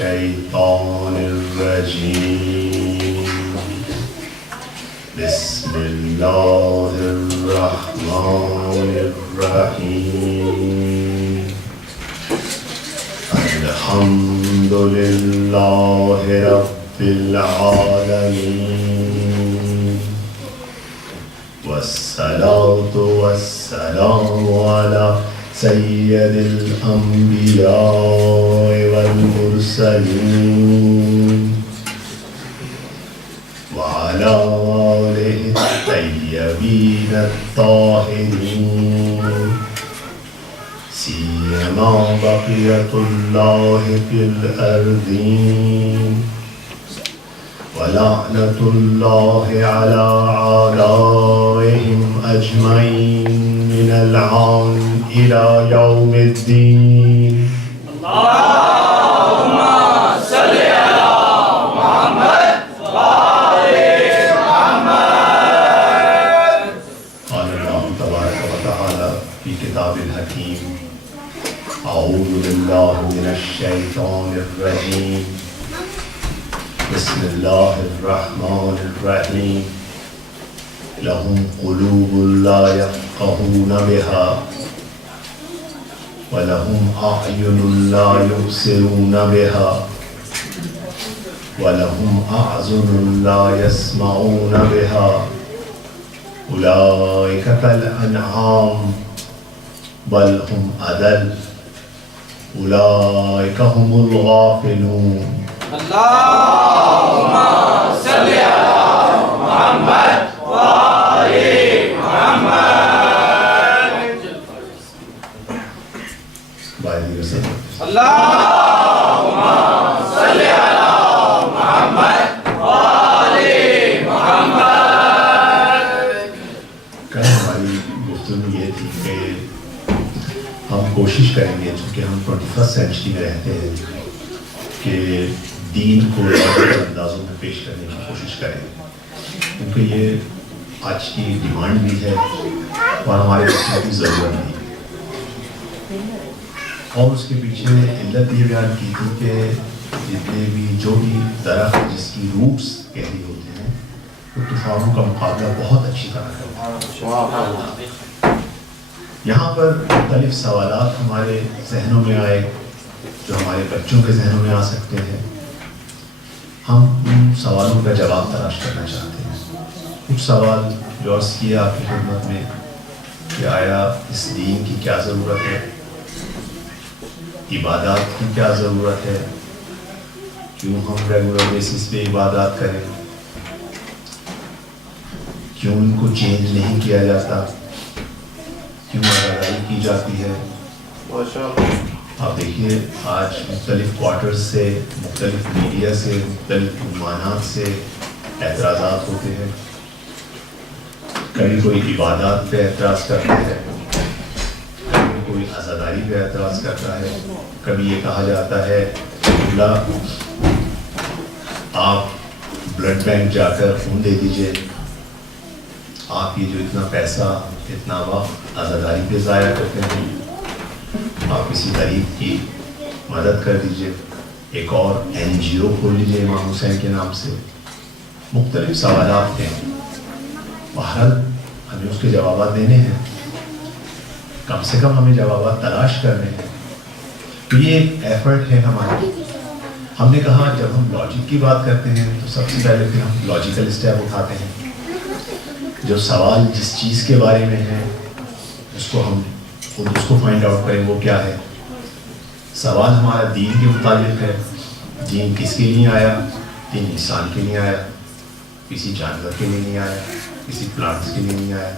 الشيطان الرجيم بسم الله الرحمن الرحيم الحمد لله رب العالمين والصلاة والسلام على سید الانبیاء والمرسلین وعلى آلہ الطیبین الطاہرین سیما بقیۃ اللہ فی الارضین ولعنۃ اللہ علی اعدائہم اجمعین من العام إلى يوم الدين. اللهم صل على محمد وآل محمد. قال الله تبارك وتعالى في كتاب الحكيم أعوذ بالله من الشيطان الرجيم بسم الله الرحمن الرحيم لهم قلوب لا يفقهون بها وَلَهُمْ أَعْيُنٌ لَا يُبْصِرُونَ بِهَا وَلَهُمْ أَعْذُنٌ لَا يَسْمَعُونَ بِهَا أُولَئِكَ كَالْأَنْعَامِ بَلْ هُمْ أَضَلُّ أُولَئِكَ هُمُ الْغَافِلُونَ. اللهم صل على محمد وآل محمد. اللهم صل على محمد وآل محمد. کل ہماری گفتگو یہ تھی کہ ہم کوشش کریں گے چونکہ ہم 21st سینچری میں رہتے ہیں کہ دین کو لاجیکل اندازوں میں پیش کرنے کی کوشش کریں کیونکہ یہ آج کی ڈیمانڈ بھی ہے اور ہمارے وقت کی ضرورت بھی. اور اس کے پیچھے علت یہ بیان کی تھی کہ جتنے بھی جو بھی درخت جس کی روٹس گہری ہوتے ہیں وہ طوفانوں کا مقابلہ بہت اچھی طرح کرتے ہیں. یہاں پر مختلف سوالات ہمارے ذہنوں میں آئے جو ہمارے بچوں کے ذہنوں میں آ سکتے ہیں. ہم ان سوالوں کا جواب تلاش کرنا چاہتے ہیں. کچھ سوال جو عرض کیا آپ کی خدمت میں کہ آیا اس دین کی کیا ضرورت ہے، عبادات کی کیا ضرورت ہے، کیوں ہم ریگولر بیسس پہ عبادات کریں، کیوں ان کو چینج نہیں کیا جاتا، کیوں ادائیگی کی جاتی ہے. آپ دیکھیے آج مختلف کوارٹرز سے، مختلف میڈیا سے، مختلف عنوانات سے اعتراضات ہوتے ہیں. کبھی کوئی عبادات پہ اعتراض کرتا ہے، کبھی کوئی عزاداری پہ اعتراض کرتا ہے. کبھی یہ کہا جاتا ہے اللہ آپ بلڈ بینک جا کر خون دے دیجئے، آپ یہ جو اتنا پیسہ اتنا وقت عزاداری پہ ضائع کرتے ہیں آپ کسی غریب کی مدد کر دیجئے، ایک اور NGO کھول لیجئے امام حسین کے نام سے. مختلف سوالات ہیں، بہرحال ہمیں اس کے جوابات دینے ہیں، کم سے کم ہمیں جوابات تلاش کرنے ہیں. تو یہ ایک ایفرٹ ہے ہمارا. ہم نے کہا جب ہم لاجک کی بات کرتے ہیں تو سب سے پہلے پھر ہم لاجیکل اسٹیپ اٹھاتے ہیں. جو سوال جس چیز کے بارے میں ہے اس کو ہم خود اس کو فائنڈ آؤٹ کریں وہ کیا ہے. سوال ہمارا دین کے متعلق ہے. دین کس کے لیے آیا؟ دین انسان کے لیے آیا، کسی جانور کے لیے نہیں آیا، کسی پلانٹس کے لیے نہیں آیا.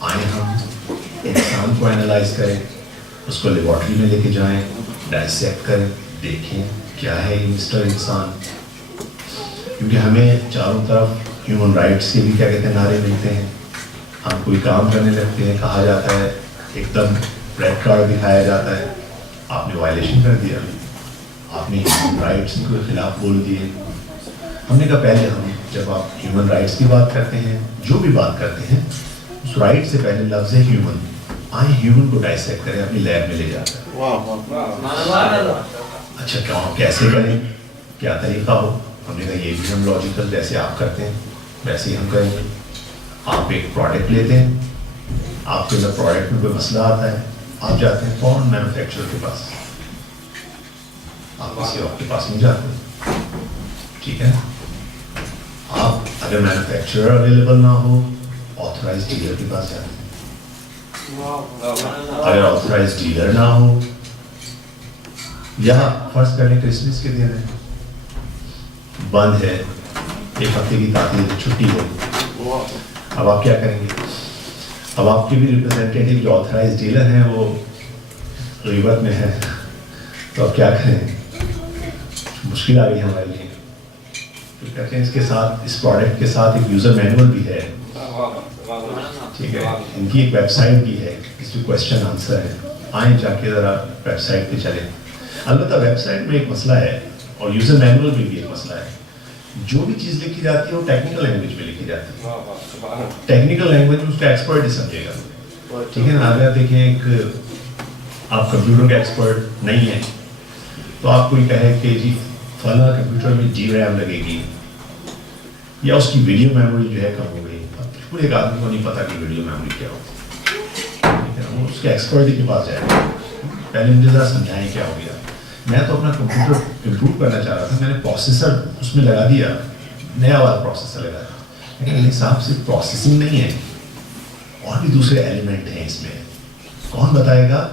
آئیں ہم انسان کو اینالائز کریں، اس کو لیبارٹری میں لے کے جائیں، ڈائسیکٹ کریں، دیکھیں کیا ہے یہ مسٹر انسان. کیونکہ ہمیں چاروں طرف ہیومن رائٹس کے بھی کیا کہتے ہیں نعرے ملتے ہیں. ہم کوئی کام کرنے لگتے ہیں، کہا جاتا ہے ایک دم ریڈ کارڈ دکھایا جاتا ہے، آپ نے وائلیشن کر دیا، آپ نے ہیومن رائٹس کے خلاف بول دیے. ہم نے کہا پہلے ہم جب آپ ہیومن رائٹس کی بات کرتے ہیں، جو بھی بات کرتے ہیں، اس رائٹ سے پہلے لفظ ہے ہیومن. آئیں ہیومن کو ڈائسیکٹ کریں، اپنی لیب میں لے جاتا ہے. اچھا کیسے کریں, کیا طریقہ ہو. ہم نے کہا یہ بھی ہم لاجیکل جیسے آپ کرتے ہیں ویسے ہی ہم کریں گے. آپ ایک پروڈکٹ لیتے ہیں, آپ کے اندر پروڈکٹ میں کوئی مسئلہ آتا ہے, آپ جاتے ہیں فون مینوفیکچرر کے پاس, آپ کسی اور کے پاس نہیں جاتے. ٹھیک ہے, آپ اگر مینوفیکچرر اویلیبل نہ ہو آتھورائز ڈیلر کے پاس جاتے ہیں. اگر آتھورائز ڈیلر نہ ہو, یا فرض کریں کرسمس کے دن ہے, بند ہے, ایک ہفتے کی تعطیل چھٹی ہے, اب آپ کیا کریں گے؟ اب آپ کے بھی ریپرزینٹیٹیو جو آتھورائز ڈیلر ہیں وہ غیبت میں ہے, تو اب کیا کریں؟ مشکل آ گئی ہمارے لیے. تو کہتے ہیں اس کے ساتھ, اس پروڈکٹ کے ساتھ ایک یوزر مینول بھی ہے. ٹھیک ہے, ان کی ایک ویب سائٹ بھی ہے, اس میں کوشچن آنسر ہے, آئیں جا کے ذرا ویب سائٹ پہ چلیں. البتہ ویب سائٹ میں ایک مسئلہ ہے اور یوزر مینول میں بھی ایک مسئلہ ہے. جو بھی چیز لکھی جاتی ہے وہ ٹیکنیکل لینگویج میں لکھی جاتی ہے. ٹیکنیکل لینگویج میں اس کا ایکسپرٹ ہی سمجھے گا. ٹھیک ہے نا, اگر دیکھیں ایک آپ کمپیوٹر کا ایکسپرٹ نہیں ہیں تو آپ کو یہ کہے کہ جی فلاں کمپیوٹر میں جی ریم لگے گی یا اس کی ویڈیو میموری جو ہے کم ہو گئی, پورے ایک آدمی کو نہیں پتا کہ ویڈیو میموری کیا ہو. وہ اس کے ایکسپرٹ ہی کے پاس جائے گا, پہلے مجھے ذرا سمجھائیں کیا ہو گیا. میں تو اپنا کمپیوٹر امپروو کرنا چاہ رہا تھا, میں نے پروسیسر اس میں لگا دیا, نیا والا پروسیسر لگا دیا. لیکن علی صاحب صرف پروسیسنگ نہیں ہے, اور بھی دوسرے ایلیمنٹ ہیں اس میں. کون بتائے گا؟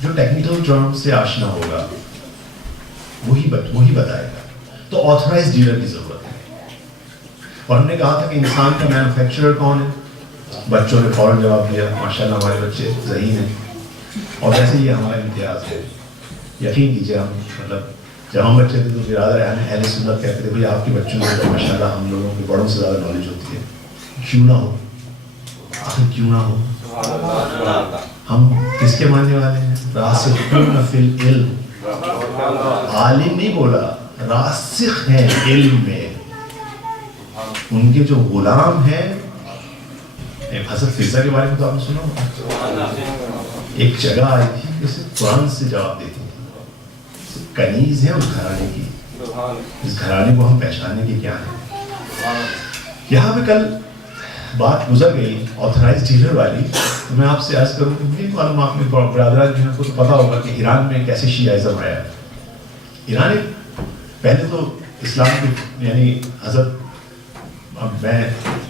جو ٹیکنیکل ٹرم سے آشنا ہوگا وہی بتائے گا. تو آتھورائز ڈیلر کی ضرورت ہے. اور ہم نے کہا تھا کہ انسان کا مینوفیکچرر کون ہے؟ بچوں نے فوراً جواب دیا, ماشاء اللہ ہمارے بچے ذہین ہیں, اور ویسے یہ ہمارا امتیاز ہے. یقین کیجیے, ہم مطلب جب ہم بچے تھے تو برادر اہل سنت کہتے تھے بھائی آپ کے بچوں میں تو ماشاء اللہ ہم لوگوں کے بڑوں سے زیادہ نالج ہوتی ہے. کیوں نہ ہو, آخر کیوں نہ ہو. ہم کس کے ماننے والے ہیں؟ راسخون فی العلم. عالم نہیں بولا, راسخ ہیں علم میں. ان کے جو غلام ہیں, حضرت فضا کے بارے میں تو آپ نے سنا ہوگا, ایک جگہ آئی تھی کہ صرف قرآن سے جواب دیتی تھی. کنیز ہے اس گھرانے کی, اس گھرانے کو ہم پہچاننے کے کیا ہیں. یہاں پہ کل بات گزر گئی آتھورائز ڈیلر والی, تو میں آپ سے عرض کروں کہ مجھے معلوم, آپ میں برادران جن کو تو پتا ہوگا کہ ایران میں کیسے شیعہ آیا. ایران پہلے تو اسلام کے یعنی حضرت, میں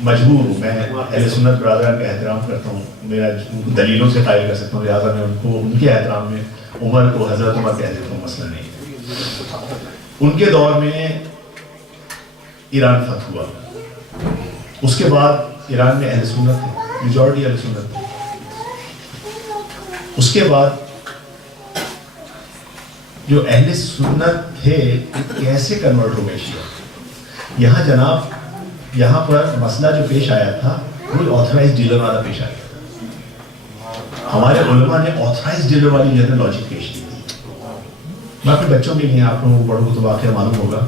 مجبور ہوں, میں اہل سنت برادران کا احترام کرتا ہوں, میرا ان کو دلیلوں سے قائل کر سکتا ہوں, لہٰذا میں ان کو ان کے احترام میں عمر کو حضرت عمر کہہ دیتا ہوں, مسئلہ نہیں ہے. ان کے دور میں ایران فتح ہوا, اس کے بعد ایران میں اہل سنت تھے, میجورٹی اہل سنت تھے. اس کے بعد جو اہل سنت تھے کیسے کنورٹ ہو گئے شیعہ. یہاں جناب, یہاں پر مسئلہ جو پیش آیا تھا وہ آتھورائز ڈیلر والا پیش آیا تھا. ہمارے علماء نے آتھورائز ڈیلر والی جو ہے لاجک پیش کی تھی. میں اپنے بچوں کے لیے, آپ لوگوں کو بڑوں کو تو واقعہ معلوم ہوگا,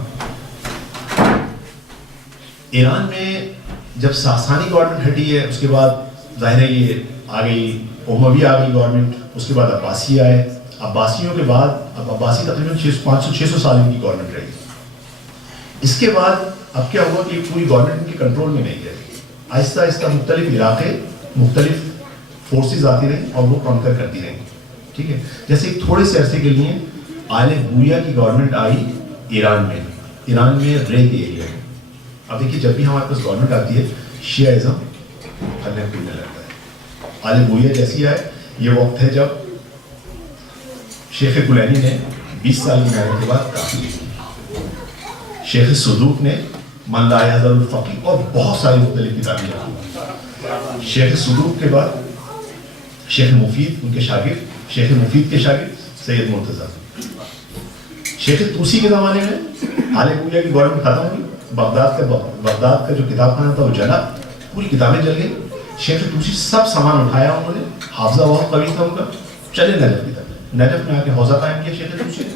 ایران میں جب ساسانی گورنمنٹ ہٹی ہے اس کے بعد ظاہر ہے یہ آ گئی اموی, آ گئی گورنمنٹ. اس کے بعد عباسی آئے. عباسیوں کے بعد اب عباسی تقریباً 500-600 سال ان کی گورنمنٹ رہی. اس کے بعد اب کیا ہوا کہ پوری گورنمنٹ ان کے کنٹرول میں نہیں رہی. آہستہ آہستہ مختلف علاقے, مختلف فورسز آتی رہیں اور وہ کانکر کرتی رہیں. ٹھیک ہے, جیسے ایک تھوڑے سے عرصے کے لیے آل بویا کی گورنمنٹ آئی ایران میں رے کے ایریا میں. اب دیکھیے جب بھی ہمارے پاس گورنمنٹ آتی ہے شیعہ ازم پھلنے پھولنے لگتا ہے. آل بویا جیسی آئے, یہ وقت ہے جب شیخ کلینی نے 20 سال کی محنت کے بعد کافی لکھی. شیخ صدوق نے من لا یحضر الفقیہ اور بہت ساری مختلف کتابیں لکھی. شیخ صدوق کے بعد شیخ مفید, ان کے شاگرد, شیخ مفید کے شاگرد سید مرتضیٰ. شیخ طوسی کے زمانے میں آل بویا کی گورنمنٹ ختم ہوئی, بغداد کا جو کتاب خانہ تھا وہ جلا, پوری کتابیں جل گئی. شیخ طوسی سب سامان اٹھایا انہوں نے, حافظہ بہت قوی تھا ان کا, چلے نجف کی طرف. نجف میں آ کے حوزہ قائم کیا شیخ طوسی نے,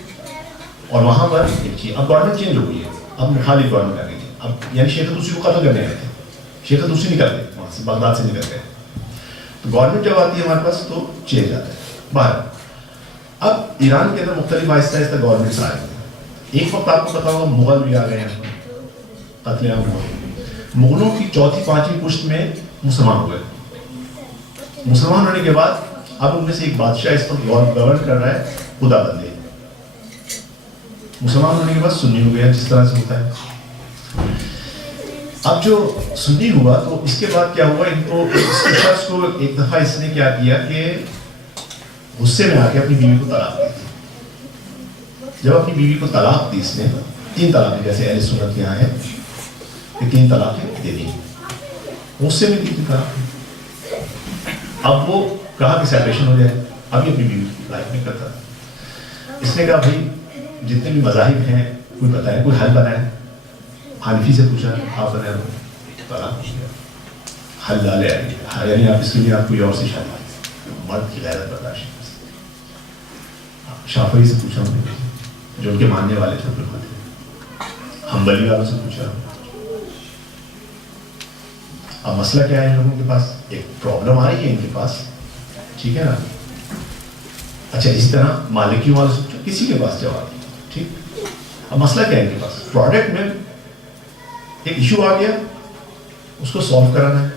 اور وہاں پر ایک چیز, اب گورنمنٹ چینج ہو گئی ہے, اب مخالف گورنمنٹ آ گئی ہے. اب یعنی شیخ طوسی کو قتل کرنے گئے تھے, شیخ طوسی نکل گئے وہاں سے, بغداد سے نکل گئے. تو گورنمنٹ جب آتی ہے ہمارے پاس تو چینج آتا ہے. باہر اب ایران کے اندر مختلف آہستہ آہستہ گورنمنٹس آ رہے ہیں. ایک وقت آپ کو پتا ہوگا مغل بھی آ گئے ہیں, قتل عام ہوا. مغلوں کی چوتھی پانچویں پشت میں مسلمان ہوئے. مسلمان ہونے کے بعد اب ان میں سے ایک بادشاہ اس پر گورن کر رہا ہے, خدا بندے. مسلمان ہونے کے بعد سنی ہو گیا, جس طرح سے ہوتا ہے. اب جو سنی ہوا تو اس کے بعد کیا ہوا, ان کو اس کے شخص کو ایک دفعہ اس نے کیا کیا کہ غصے میں آ کے اپنی بیوی کو طلاق دی. جب اپنی بیوی کو طلاق دی اس نے, 3 طلاقیں جیسے اہل سنت کے یہاں ہے کہ 3 طلاقیں دے دی, غصے میں دی 3 طلاقیں. اب وہ کہا کہ سیپریشن ہو جائے, ابھی اپنی بیوی کی لائف نہیں کرتا. اس نے کہا بھائی جتنے بھی مذاہب ہیں کوئی بتائیں, کوئی حل بنائے. حنفی سے پوچھا, آپ بنائے طلاق حل لا لے آئیے, یعنی آپ اس کے لیے آپ کوئی اور سے شادی, مرد کی غیرت برداشت. شافعی سے پوچھا ہم نے, جو ان کے ماننے والے تھے پھر تھے. حنبلی والوں سے پوچھا. اب مسئلہ کیا ہے ان لوگوں کے پاس, ایک پرابلم آ رہی ہے ان کے پاس, ٹھیک ہے نا. اچھا اس طرح مالکی والوں سے پوچھا, کسی کے پاس جواب نہیں, ٹھیک. اب مسئلہ کیا ہے ان کے پاس, پروڈکٹ میں ایک ایشو آ گیا, اس کو سالو کرانا ہے.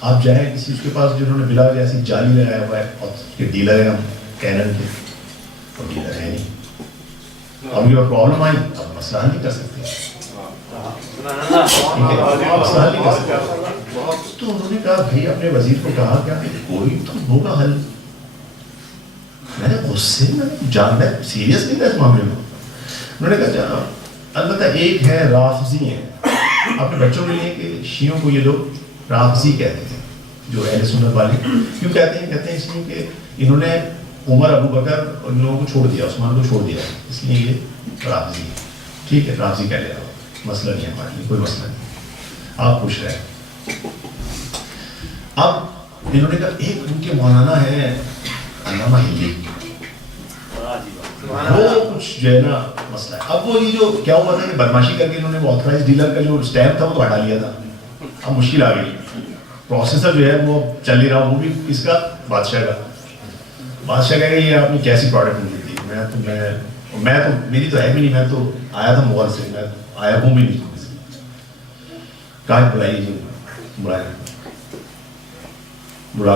آپ جائیں کسی اس کے پاس جنہوں نے بلا جیسی جالی لگایا ہوا ہے, اور اس کے ڈیلر ہیں ہم کینن کے, اور ڈیلر ہے نہیں. اب یہ پرابلم آئی, اب مسئلہ حل نہیں کر سکتے, مسئلہ حل نہیں کر سکتے. تو انہوں نے کہا بھائی اپنے وزیر کو کہا کیا کوئی تو ہوگا حل. میں نے غصے میں جان میں سیریس نہیں تھا اس معاملے میں. انہوں نے کہا البتہ ایک ہے رافضی ہیں, اپنے بچوں کے لیے کہ شیعوں کو یہ لوگ رافضی کہتے ہیں, جو اہل سنت والے. کیوں کہتے ہیں, کہتے ہیں اس لیے کہ انہوں نے عمر ابو بکر اور ان لوگوں کو چھوڑ دیا, عثمان کو چھوڑ دیا, اس لیے یہ رافضی ہے. ٹھیک ہے رافضی کہہ لے رہا ہوں, مسئلہ نہیں ہے ہمارے لیے, کوئی مسئلہ نہیں, آپ خوش رہیں. اب انہوں نے کہا ایک ان کے مولانا ہے علامہ ہلی, وہ کچھ جو ہے نا مسئلہ ہے. اب وہ یہ جو کیا ہوا تھا کہ بدماشی کر کے انہوں نے وہ آتھرائز ڈیلر کا جو اسٹیمپ تھا وہ تو ہٹا لیا تھا. اب مشکل آ گئی, پروسیسر جو ہے وہ چل نہیں رہا, وہ بھی کس کا, بادشاہ کا. بادشاہ کہہ گا یہ آپ نے کیسی پروڈکٹ مجھے دی, میں تو میری تو ہے بھی نہیں, میں تو آیا تھا مغل سے, میں آیا ہوں بھی نہیں. کہاں بلائیے جی, بلا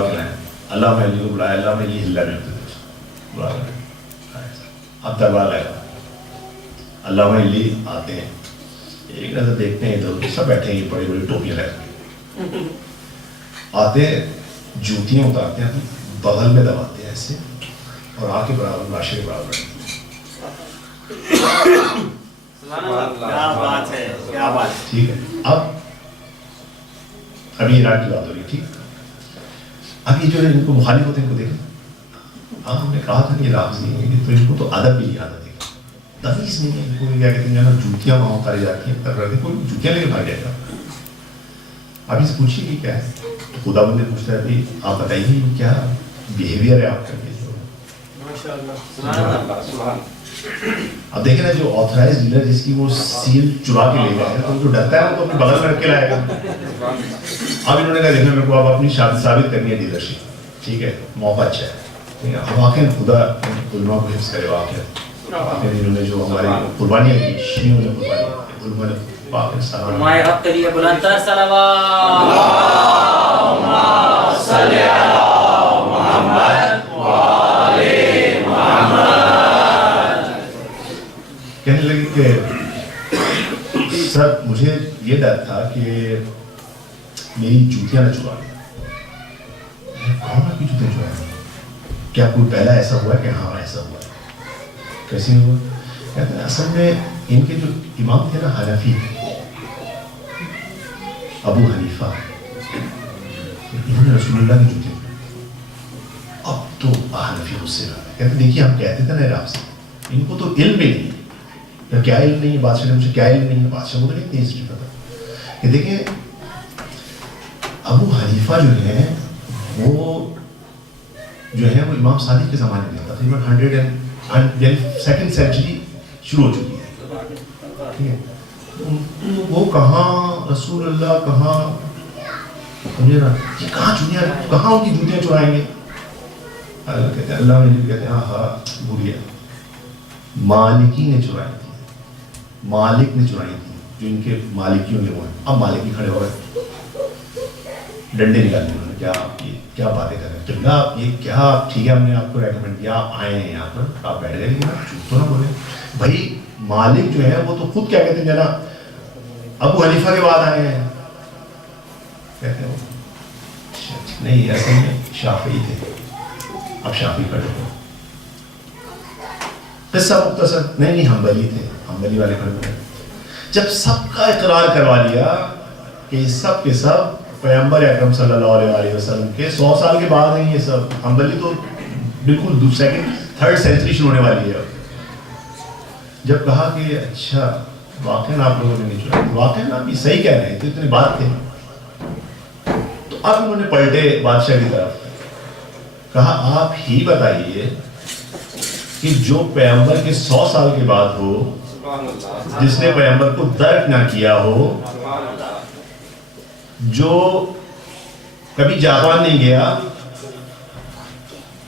کے لائیں. اللہ میں علی کو بلایا, اللہ میں یہ ہلا نہیں ہوتے, بلا کر اب دربار لگا. اللہ میں علی آتے ہیں, ایک نظر دیکھتے ہیں ادھر سب بیٹھے ہیں, بڑی بڑی ٹوپیاں لگا کے آتے ہیں, جوتیاں اتارتے ہیں, بغل میں دباتے ہیں ایسے, اور آ کے برابر لاشے کے برابر. ٹھیک ہے, اب یہ عراق کی بات ہو رہی, ٹھیک. اب یہ جو ہے ان کو مخالف ہوتے ہیں, ان کو دیکھیں. ہم نے کہا تھا کہ یہ رافضی ہیں, تو ان کو تو ادب بھی نہیں آتا, دیکھا تمیز نہیں ہے ان کو. کیا کہتے ہیں جوتیاں وہاں اتاری جاتی ہیں, تب رہتے کوئی جوتیاں لے کے بھاگ جائے گا. اب ان سے پوچھیے کہ کیا ہے, تو خدا بندے پوچھتا ہے بھائی آپ بتائیے کیا بیہیویئر ہے آپ کا. اب دیکھیں نا جو آتھرائز ڈیلر جس کی وہ سیل چرا کے لے گئے, تو جو ڈرتا ہے وہ تو اپنے بغل میں رکھ کے لائے گا. اب انہوں نے کہا دیکھیں میرے کو اب اپنی شادی ثابت کرنی ہے ڈیلرشپ, ٹھیک ہے, موقع اچھا ہے. واقعی خدا علماء کو حفظ کرے. واقعی انہوں نے جو ہماری قربانیاں کی, شیعوں نے قربانیاں, علماء نے پاکستان کہنے لگے کہ سر مجھے یہ ڈر تھا کہ میری جوتیاں نہ چرا لیں. کون آپ کی جوتیاں چرائیں, کیا کوئی پہلا ایسا ہوا کہ ہاں ایسا ہوا ہے, کیسے ہوا. کہتے ہیں اصل میں ان کے جو امام تھے نا حنفی, ابو حنیفہ, انہوں نے رسول اللہ کی جوتیاں. اب تو حنفی غصے میں کہتے دیکھیے ہم کہتے تھے نا آپ سے, ان کو تو علم ہی نہیں. کیا علم نہیں ہے, بادشاہ نے مجھے کیا علم نہیں ہے, بادشاہ کو تو نہیں تیز نہیں پتا. کہ دیکھیں ابو حنیفہ جو ہے وہ وہ امام صادق کے زمانے میں تقریباً 102nd سینچری شروع ہو چکی ہے, ٹھیک ہے. وہ کہاں رسول اللہ, کہاں سمجھے نا, کہاں چنیا, کہاں ان کی جوتیاں چرائیں گے. اللہ کہتے ہیں اللہ نے کہتے ہیں ہاں بھولیا مالکی نے چرائی تھی, مالک نے چرائی تھی, جو ان کے مالکیوں نے وہ ہیں. اب مالکی کھڑے ہو گئے, ڈنڈے نکالنے انہوں نے, کیا یہ کیا باتیں کر رہے ہیں قبلہ, آپ یہ کیا, ٹھیک ہے ہم نے آپ کو ریکمنڈ کیا, آپ آئے ہیں یہاں پر, آپ بیٹھ گئے, لیکن آپ چپ تو نہ بولے بھائی. مالک جو ہے وہ تو خود کیا کہتے ہیں جنا ابو حنیفہ کے بعد آئے ہیں, کہتے ہیں نہیں ایسا نہیں, شافعی تھے, اب شافعی کھڑے ہو. قصہ مختصر, نہیں حنبلی تھے, حنبلی والے کھڑے ہوئے. جب سب کا اقرار کروا لیا کہ سب کے سب پیغمبر اکرم صلی اللہ علیہ وسلم کے 100 سال کے بعد ہیں یہ سب, حنبلی تو بالکل سیکنڈ تھرڈ سینچری شروع ہونے والی ہے. جب کہا کہ اچھا واقعاً آپ لوگوں نے نہیں چنا, واقعاً آپ یہ صحیح کہہ رہے ہیں, تو اتنے بات تھے. تو اب انہوں نے پلٹے بادشاہ کی طرف, کہا آپ ہی بتائیے کہ جو پیغمبر کے 100 سال کے بعد ہو, جس نے پیغمبر کو درک نہ کیا ہو, جو کبھی جاپان نہیں گیا,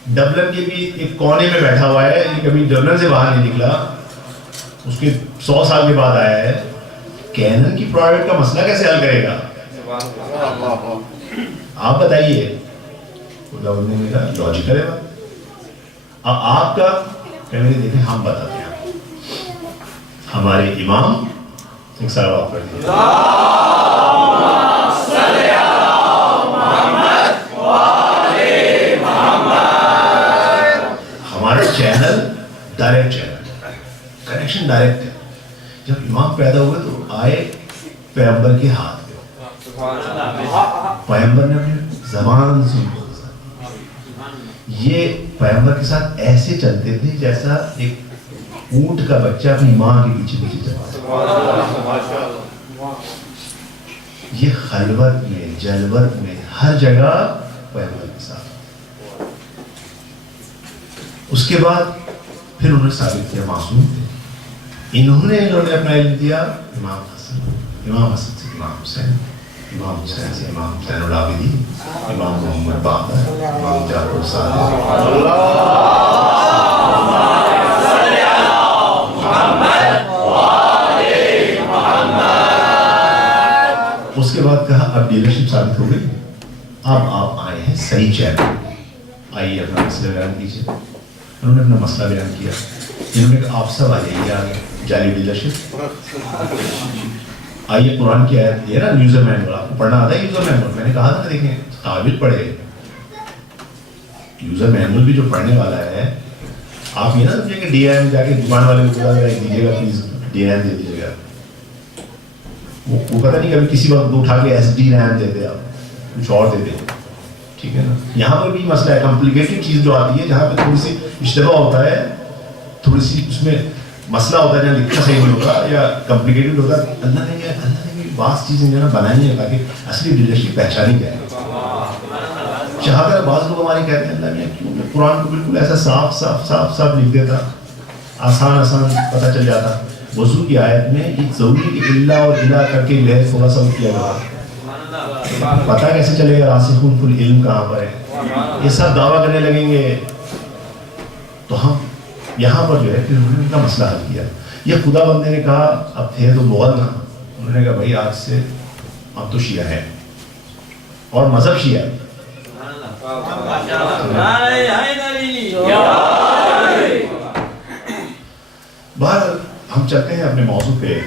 ڈبلن کے بھی ایک کونے میں بیٹھا ہوا ہے, یہ کبھی ڈبلن سے باہر نہیں نکلا, اس کے 100 سال کے بعد آیا ہے, کینن کی پروڈکٹ کا مسئلہ کیسے حل کرے گا, آپ بتائیے. لاجیکل ہے بات. اب آپ کا کہنے دیکھیں ہم بتاتے ہیں. ہمارے امام ایک سال آپ کر دیا, ہمارا channel direct channel, connection direct ہے. جب امام پیدا ہوئے تو آئے پیغمبر کے ہاتھ پہ, پیغمبر نے اپنی زبان سے بولا. یہ پیغمبر کے ساتھ ایسے چلتے تھے جیسا ایک اونٹ کا بچہ اپنی ماں کے پیچھے پیچھے چلتا. یہ خلوت میں, جلوت میں, ہر جگہ پیغمبر کے ساتھ. اس کے بعد پھر انہوں نے ثابت کیا معصوم تھے. انہوں نے اپنا علم دیا امام حسن, امام حسن سے امام حسین, امام حسین سے امام حسین العابدین, امام محمد باقر, امام جعفر صادق. اس کے بعد کہا اب ڈیلرشپ ثابت ہو گئی, اب آپ آئے ہیں صحیح چینل, آئیے اپنا مسئلہ بیان کیجیے. انہوں نے اپنا مسئلہ بیان کیا. انہوں نے کہا آپ سب آئیے, یہ آگے جعلی ڈیلرشپ. آئیے قرآن کی آیت یہ نا یوزر مینول, آپ کو پڑھنا آتا ہے یوزر مینول. میں نے کہا تھا دیکھیں تعبیر پڑھے, یوزر مینول بھی جو پڑھنے والا ہے, آپ یہ نہ سمجھیں کہ ڈی ایم جا کے دکان والے کو دیجیے گا پلیز ڈی ایم دے دیجیے گا. وہ پتہ نہیں کبھی کسی وقت اٹھا کے ایس ڈی ریم دیتے, آپ کچھ اور دیتے, ٹھیک ہے نا. یہاں پر بھی مسئلہ ہے, کمپلیکیٹڈ چیز جو آتی ہے جہاں پہ تھوڑی سی اشتباہ ہوتا ہے, تھوڑی سی اس میں مسئلہ ہوتا ہے جہاں لکھنا صحیح نہیں ہوتا یا کمپلیکیٹڈ ہوتا ہے. اللہ نے بھی بعض چیزیں جو ہے نا بنائی ہیں تاکہ اصلی ڈیلرشپ پہچانی جائے. چاہ کر بعض لوگ ہماری کہتے ہیں اللہ نے کیوں قرآن کو بالکل ایسا صاف صاف صاف صاف لکھ دیتا, آسان آسان پتہ چل جاتا. وضو کی آیت میں ایک ضروری اللہ اور الہ کر کے لہر تھوڑا سا کیا گیا, پتہ کیسے چلے گا راسخون فی العلم کہاں پر ہے. یہ سب دعویٰ کرنے لگیں گے تو ہم یہاں پر جو ہے پھر انہوں نے ان کا مسئلہ حل کیا. یہ خدا بندے نے کہا اب تھے تو بغل نہ, انہوں نے کہا بھائی آج سے اب تو شیعہ ہے اور مذہب شیعہ. بہرحال ہم چلتے ہیں اپنے موضوع پہ.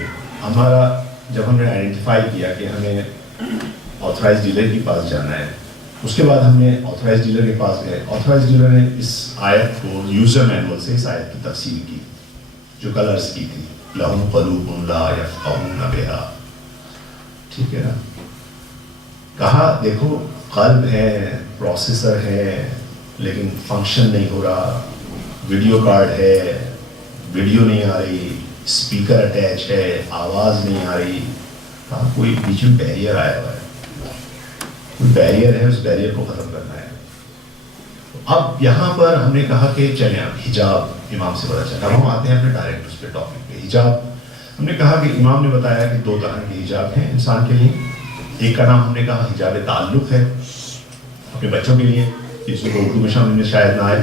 ہمارا جب ہم نے آئیڈینٹیفائی کیا کہ ہمیں آتھرائز ڈیلر کے پاس جانا ہے, اس کے بعد ہم نے آتھرائز ڈیلر کے پاس گئے. آتھرائز ڈیلر نے اس آیت کو یوزر مینول سے اس آیت کی تفسیر کی جو کل عرض کی تھی, لَهُمْ قَلُوبٌ لَا يَفْقَهُونَ بِهَا. ٹھیک ہے نا. کہا دیکھو قلب ہے, پروسیسر ہے, لیکن فنکشن نہیں ہو رہا. ویڈیو کارڈ ہے, ویڈیو نہیں آ رہی, اسپیکر اٹیچ ہے, آواز نہیں آ رہی. کہا کوئی بیچ میں بیریئر آیا ہوا ہے, کوئی بیریئر ہے, اس بیریئر کو ختم کرنا ہے. اب یہاں پر ہم نے کہا کہ چلیں اب حجاب امام سے پتہ چلا. اب ہم آتے ہیں اپنے ڈائریکٹ اس پہ ٹاپک پہ. حجاب ہم نے کہا کہ امام نے بتایا کہ 2 طرح کے حجاب ہیں انسان کے لیے. ایک کا نام ہم نے کہا حجاب تعلق ہے اپنے بچوں کے لیے, اس کو اردو میں شامل میں شاید نہ آئے,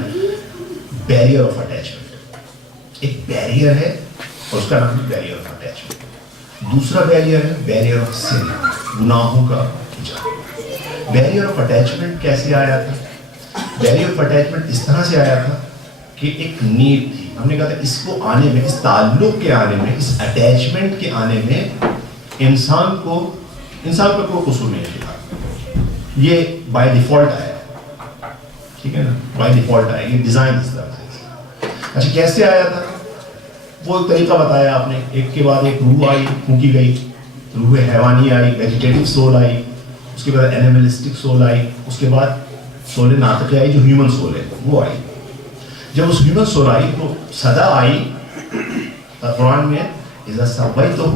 بیریئر آف اٹیچمنٹ. ایک بیریئر ہے اور اس کا نام ہے بیریئر آف اٹیچمنٹ. دوسرا بیریئر ہے بیریئر آف سن, گناہوں کا حجاب. بیریئر آف اٹیچمنٹ کیسے آیا تھا؟ بیریئر آف اٹیچمنٹ اس طرح سے آیا تھا کہ ایک نیڈ تھی. ہم نے کہا تھا اس کو آنے میں, اس تعلق کے آنے میں, اس اٹیچمنٹ کے آنے میں انسان کو کوئی قصور نہیں تھا. یہ بائی ڈیفالٹ آیا, ٹھیک ہے نا, بائی ڈیفالٹ آیا, یہ ڈیزائن اس طرح سے. اچھا کیسے آیا تھا وہ ایک طریقہ بتایا آپ نے. ایک کے بعد ایک روح آئی, پھونکی گئی, روح حیوانی آئی, ویجیٹیٹو سول آئی, اس کے بعد اینیملسٹک سول آئی, اس کے بعد سول ناطقہ آئی جو ہیومن سول ہے وہ آئی. جب اس ہیومن سول آئی تو صدا آئی قرآن میں, اذا سویتہ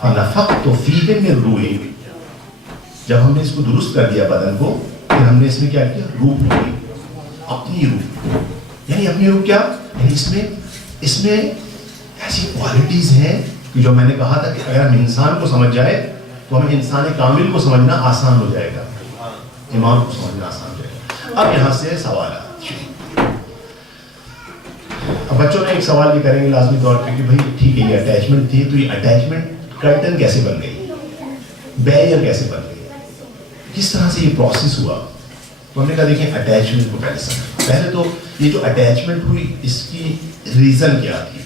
فنفخت فیہ من روحی. جب ہم نے اس کو درست کر دیا بدن کو, پھر ہم نے اس میں کیا کیا, روح پھونکی, اپنی روح. یعنی اپنی روح کیا, یعنی اس میں ایسی کوالٹیز ہیں کہ جو میں نے کہا تھا کہ اگر ہم انسان کو سمجھ جائے تو ہمیں انسان کامل کو سمجھنا آسان ہو جائے گا, امام کو سمجھنا آسان ہو جائے گا. اب یہاں سے سوالات. اب بچوں نے ایک سوال بھی کریں گے لازمی طور پہ کہ بھائی ٹھیک ہے یہ اٹیچمنٹ تھی, تو یہ اٹیچمنٹ کرٹن کیسے بن گئی, بیریئر کیسے بن گئی, کس طرح سے یہ پروسیس ہوا؟ تو ہم نے کہا دیکھیں اٹیچمنٹ کو پہلے سمجھیں. پہلے تو یہ جو اٹیچمنٹ ہوئی اس کی ریزن کیا تھی؟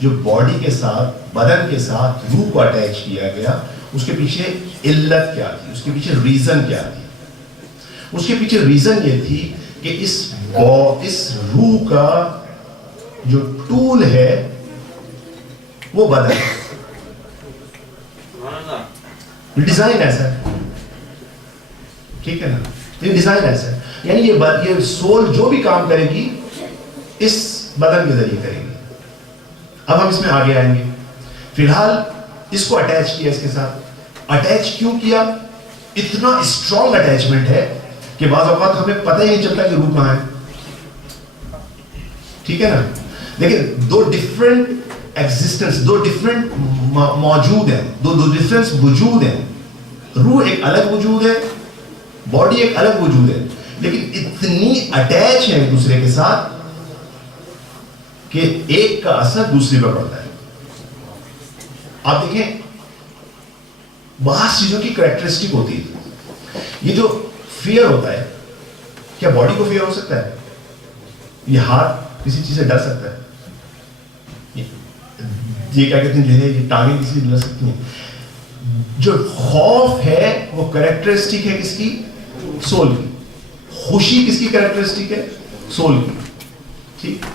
جو باڈی کے ساتھ, بدن کے ساتھ روح کو اٹیچ کیا گیا, اس کے پیچھے علت کیا تھی, اس کے پیچھے ریزن کیا تھی؟ اس کے پیچھے ریزن یہ تھی کہ اس روح کا جو ٹول ہے وہ بدن ہے. ڈیزائن ایسا ہے, ٹھیک ہے نا, یہ ڈیزائن ایسا ہے. یعنی یہ سول جو بھی کام کرے گی اس بدن کے ذریعے کرے گی. اب ہم اس میں آگے آئیں گے. فی الحال اس کو اٹیچ کیا, اس کے ساتھ اٹیچ کیوں کیا؟ اتنا اسٹرانگ اٹیچمنٹ ہے کہ بعض اوقات ہمیں پتہ ہی نہیں چلتا کہ روح کہاں ہے, ٹھیک ہے نا. لیکن دو ڈفرنٹ ایگزسٹنس, دو ڈفرنٹ موجود ہیں, دو ڈفرنٹ وجود ہیں. روح ایک الگ وجود ہے, باڈی ایک الگ وجود ہے, لیکن اتنی اٹیچ ہے ایک دوسرے کے ساتھ کہ ایک کا اثر دوسرے پر پڑتا ہے. آپ دیکھیں بعض چیزوں کی کریکٹرسٹک ہوتی ہے. یہ جو فیئر ہوتا ہے, کیا باڈی کو فیئر ہو سکتا ہے؟ یہ ہاتھ کسی چیز سے ڈر سکتا ہے؟ یہ کیا کہتے ہیں جو ہے یہ ٹانگیں کسی سے ڈر سکتی ہیں؟ جو خوف ہے وہ کریکٹرسٹک ہے کس کی؟ سول کی. خوشی کس کی کریکٹرسٹک ہے؟ سول کی. ٹھیک.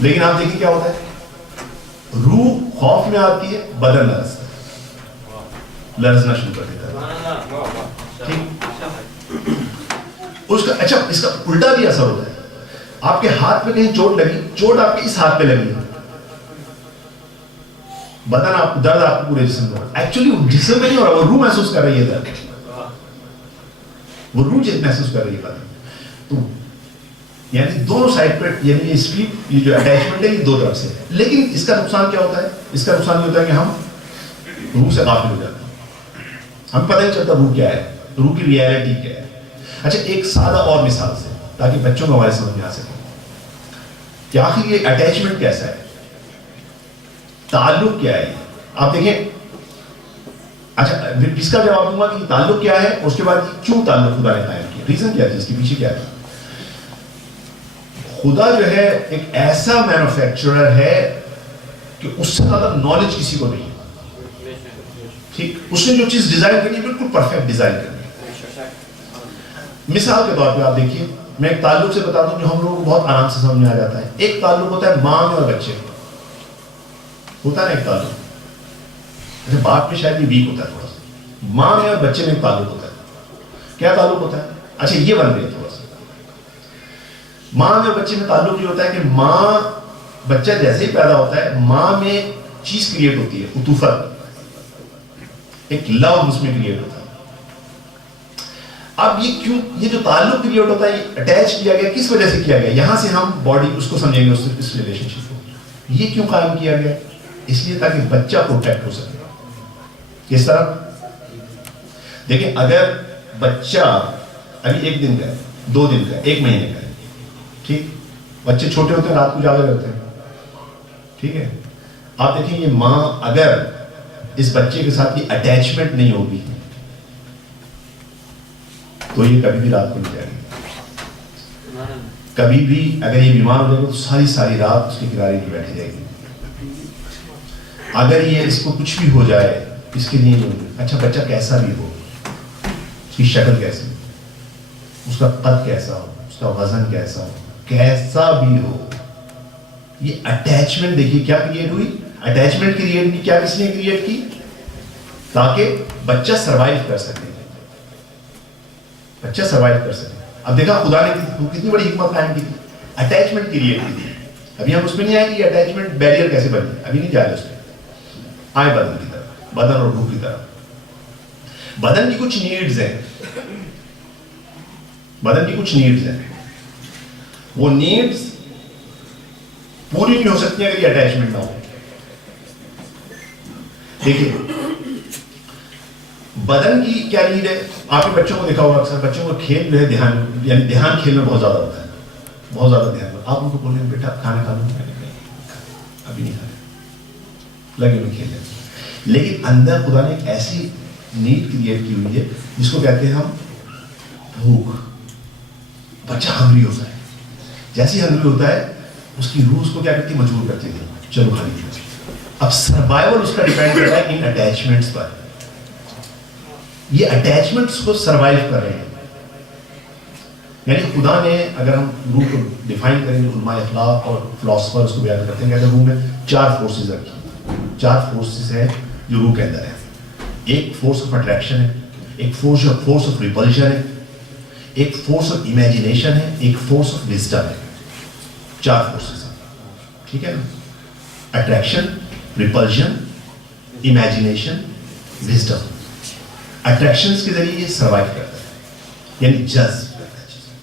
لیکن آپ دیکھیں کیا ہوتا ہے, روح خوف میں آتی ہے, بدن لرزتا ہے, لرزنا شروع کر دیتا ہے. ٹھیک. اس کا اچھا اس کا الٹا بھی اثر ہوتا ہے. آپ کے ہاتھ پہ کہیں چوٹ لگی, چوٹ آپ کے اس ہاتھ پہ لگی, بدن آپ درد آپ کو پورے جسم میں, ایکچولی جسم میں نہیں ہو رہا, وہ روح محسوس کر رہی ہے درد, وہ روح محسوس کر رہی ہے بدن. تو یعنی دونوں سائڈ پہ, یعنی یہ اسپیڈ, یہ جو اٹیچمنٹ ہے یہ دو طرف سے ہے. لیکن اس کا نقصان کیا ہوتا ہے؟ اس کا نقصان یہ ہوتا ہے کہ ہم روح سے غافل ہو جاتے ہیں, ہم پتہ نہیں چلتا روح کیا ہے, روح کی ریالٹی کیا ہے. اچھا ایک سادہ اور مثال سے تاکہ بچوں کو ہمارے سمجھ میں آ سکے کہ آخر یہ اٹیچمنٹ کیسا ہے, تعلق کیا ہے. آپ دیکھیں, اچھا اس کا جواب دوں گا کہ تعلق کیا ہے, اس کے بعد کیوں تعلق خدا نے قائم کیا, ریزن کیا تھا, اس کے پیچھے کیا تھا. خدا جو ہے ایک ایسا مینوفیکچرر ہے کہ اس سے زیادہ نالج کسی کو نہیں ہے. ٹھیک, اس نے جو چیز ڈیزائن کرنی ہے بالکل پرفیکٹ ڈیزائن کرنی ہے. مثال کے طور پہ آپ دیکھیے, میں ایک تعلق سے بتا دوں جو ہم لوگوں کو بہت آرام سے سمجھ میں آ جاتا ہے. ایک تعلق ہوتا ہے ماں میں اور بچے میں, ہوتا ہے نا ایک تعلق. اچھا باپ میں شاید یہ ویک ہوتا ہے تھوڑا سا, ماں میں اور بچے میں ایک تعلق ہوتا ہے. کیا تعلق ہوتا ہے؟ اچھا یہ بن گیا تھوڑا سا. ماں میں اور بچے میں تعلق یہ ہوتا ہے کہ ماں, بچہ جیسے ہی پیدا ہوتا ہے ماں میں چیز کریٹ ہوتی ہے, عطوفت, ایک لو اس میں کریٹ ہوتا ہے. اب یہ کیوں, یہ جو تعلق کریٹ ہوتا ہے یہ اٹیچ کیا گیا, کس وجہ سے کیا گیا؟ یہاں سے ہم باڈی اس کو سمجھیں گے, اس ریلیشن شپ کو. یہ کیوں قائم کیا گیا؟ اس لیے تاکہ بچہ پروٹیکٹ ہو سکے. کس طرح؟ دیکھیں اگر بچہ ابھی 1 دن کا ہے، 2 دن کا ہے، 1 مہینے کا ہے، ٹھیک. بچے چھوٹے ہوتے ہیں، رات کو جاگے رہتے ہیں، ٹھیک ہے. آپ دیکھیں یہ ماں اگر اس بچے کے ساتھ یہ اٹیچمنٹ نہیں ہوگی تو یہ کبھی بھی رات کو نہیں جائے گی. کبھی بھی اگر یہ بیمار ہو جائے گا تو ساری رات اس کے کنارے نہیں بیٹھی جائے گی. اگر یہ اس کو کچھ بھی ہو جائے اس کے لیے اچھا بچہ کیسا بھی ہو، اس کی شکل کیسی، اس کا قد کیسا ہو، اس کا وزن کیسا ہو، کیسا بھی ہو، یہ اٹیچمنٹ دیکھیے کیا کریٹ ہوئی. اٹیچمنٹ کریٹ کی کیا کس نے کریٹ کی؟ تاکہ بچہ سروائیو کر سکے، بچہ سروائیو کر سکے. اب دیکھا خدا نے کتنی بڑی حکمت قائم کی تھی، اٹیچمنٹ کریٹ کی تھی. ابھی ہم اس میں نہیں آئے کہ یہ اٹیچمنٹ بیریئر کیسے بنی، ابھی نہیں جا رہے اس میں. آئے بدن کی طرف، بدن اور روح کی طرف. بدن کی کچھ نیڈز ہیں، بدن کی کچھ نیڈز ہیں، وہ نیڈز پوری نہیں ہو سکتی اگر یہ اٹیچمنٹ نہ ہو. دیکھیے بدن کی کیا نیڈ ہے. آپ کے بچوں کو دیکھا ہوگا اکثر بچوں کو کھیل جو ہے دھیان، یعنی دھیان کھیل میں بہت زیادہ ہوتا ہے، بہت زیادہ دھیان. آپ ان کو بولیں بیٹا کھانا کھا لو، ابھی نہیں کھانا، لگے میں کھیل لیں. لیکن اندر خدا نے ایک ایسی نیڈ کریٹ کی ہوئی ہے جس کو کہتے ہیں ہم بھوک. بچہ ہنگری ہوتا ہے، جیسے ہی ہنگری ہوتا ہے اس کی روح اس کو کیا کرتی ہے، مجبور کرتی ہے چلو کھا لیجیے. اب سروائیول اس کا ڈیپینڈ کرتا ہے ان اٹیچمنٹس پر. یہ اٹیچمنٹس کو سروائیو کر رہے ہیں. یعنی خدا نے اگر ہم روح کو ڈیفائن کریں، علماء اخلاق اور فلاسفر اس کو بیان کرتے ہیں، کہتے ہیں روح میں 4 فورسز رکھی، 4 فورسز ہیں جو روح کے اندر ہے. ایک فورس آف اٹریکشن ہے، ایک فورس آف ریپلشن ہے، ایک فورس آف امیجنیشن ہے، ایک فورس آف وزڈم ہے. 4 فورسز ہیں، ٹھیک ہے نا. Attraction, repulsion, imagination, wisdom. Attractions کے ذریعے یہ سروائیو کرتا ہے، یعنی جذب کرتا ہے چیزیں.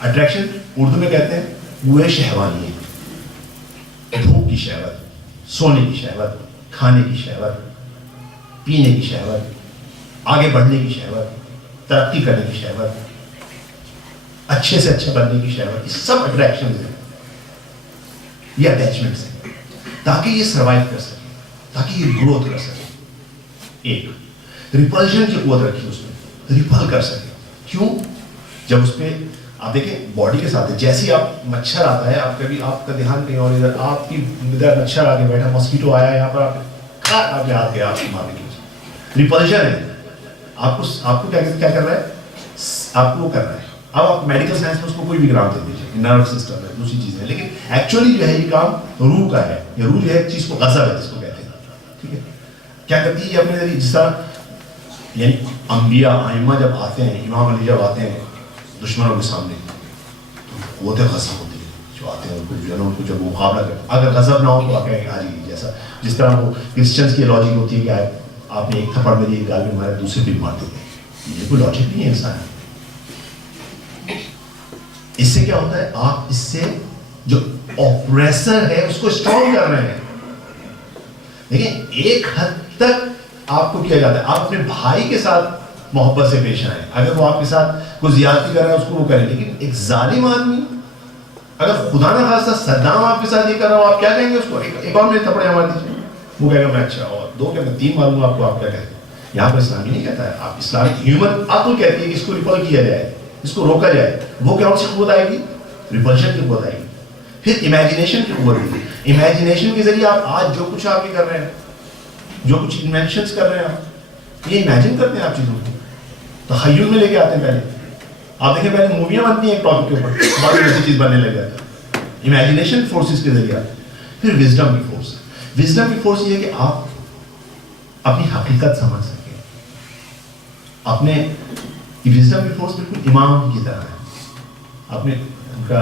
اٹریکشن اردو میں کہتے ہیں وہ شہوانی ہے، بھوک کی شہوت، سونے کی شہوت، کھانے کی شہوت، پینے کی شہوت، آگے بڑھنے کی شہوت، ترقی کرنے کی شہوت، اچھے سے اچھا بننے کی شہوت. یہ سب اٹریکشنز ہیں، یہ اٹیچمنٹس ہیں تاکہ یہ سروائیو کر سکے، تاکہ یہ گروتھ کر سکے. ایک ریپلشن کی قوت رکھی اس میں، ریپل کر سکے. کیوں؟ جب اس پہ آپ دیکھیں باڈی کے ساتھ جیسے ہی آپ مچھر آتا ہے، آپ کبھی آپ کا دھیان کہیں اور ادھر، آپ کی ادھر مچھر آ کے بیٹھا، ماسکیٹو آیا یہاں پر، آپ کے ہاتھ گیا، آپ کی مارنے کی ریپلشن ہے. آپ کو کیا کر رہا ہے، آپ کو وہ کر رہا ہے. اب آپ میڈیکل سائنس میں اس کو کوئی بھی گرام دے دیجیے، نرو سسٹم ہے، دوسری چیزیں، لیکن ایکچولی جو ہے یہ کام روح کا ہے. یہ روح جو ہے ایک چیز کو غضب ہے جس کو کہتے ہیں، ٹھیک ہے. کیا کرتی ہے اپنے ذریعے، جس طرح یعنی انبیاء ائمہ جب آتے ہیں، امام علی جب آتے ہیں دشمنوں کے سامنے، تو قوت غضب ہوتی ہے جو آتے ہیں، ان کو جب مقابلہ کرتے ہیں. اگر غضب نہ ہو تو آپ کہیں کہ آ جی، جیسا جس طرح وہ کرسچنس کی لاجک ہوتی ہے کہ آپ نے ایک تھپڑ میری ایک گال میں مارا، دوسرے بھی مار دیتے ہیں. یہ کوئی لاجک نہیں ہے انسان. اس سے کیا ہوتا ہے، آپ اس سے جو اوپریسر ہے اس کو اسٹرانگ کر رہے ہیں. لیکن ایک حد تک آپ کو کیا جاتا ہے، آپ اپنے بھائی کے ساتھ محبت سے پیش آئیں. اگر وہ آپ کے ساتھ کوئی زیادتی کر رہا ہے اس کو وہ کریں. لیکن ایک ظالم آدمی، اگر خدا نہ خاصہ صدام آپ کے ساتھ یہ کر رہا ہو، آپ کیا کہیں گے اس کو؟ ایک اور میرے تھپڑے مار دیجیے. وہ کہے گا میں اچھا، اور 2 کہتے ہیں 3 ماروں گا آپ کو. آپ کیا کہتے ہیں؟ یہاں پر اسلامی نہیں کہتا ہے. آپ اسلامک ہیومن عقل کہتی ہے کہ اس کو ریپل کیا جائے، اس کو روکا جائے. وہ کیا سی قوت آئے گی؟ ریپلشن کی قوت آئے گی. پھر امیجنیشن کی قوت ہوگی. امیجنیشن کے ذریعے آپ آج جو کچھ آپ یہ کر رہے ہیں، جو کچھ انوینشنز کر رہے ہیں، آپ یہ امیجن کرتے ہیں، آپ چیزوں کو تخیل میں لے کے آتے ہیں. پہلے آپ دیکھیں پہلے موویاں بنتی ہیں ایک ٹاپک کے اوپر، بعد میں ایسی چیز بننے لگ جاتی ہے. امیجنیشن فورسز کے ذریعے. پھر وزڈم کی فورس. وزڈم کی فورس یہ ہے کہ آپ اپنی حقیقت سمجھ سکیں. اپنے وزڈم کی فورس بالکل امام کی طرح ہے. آپ نے ان کا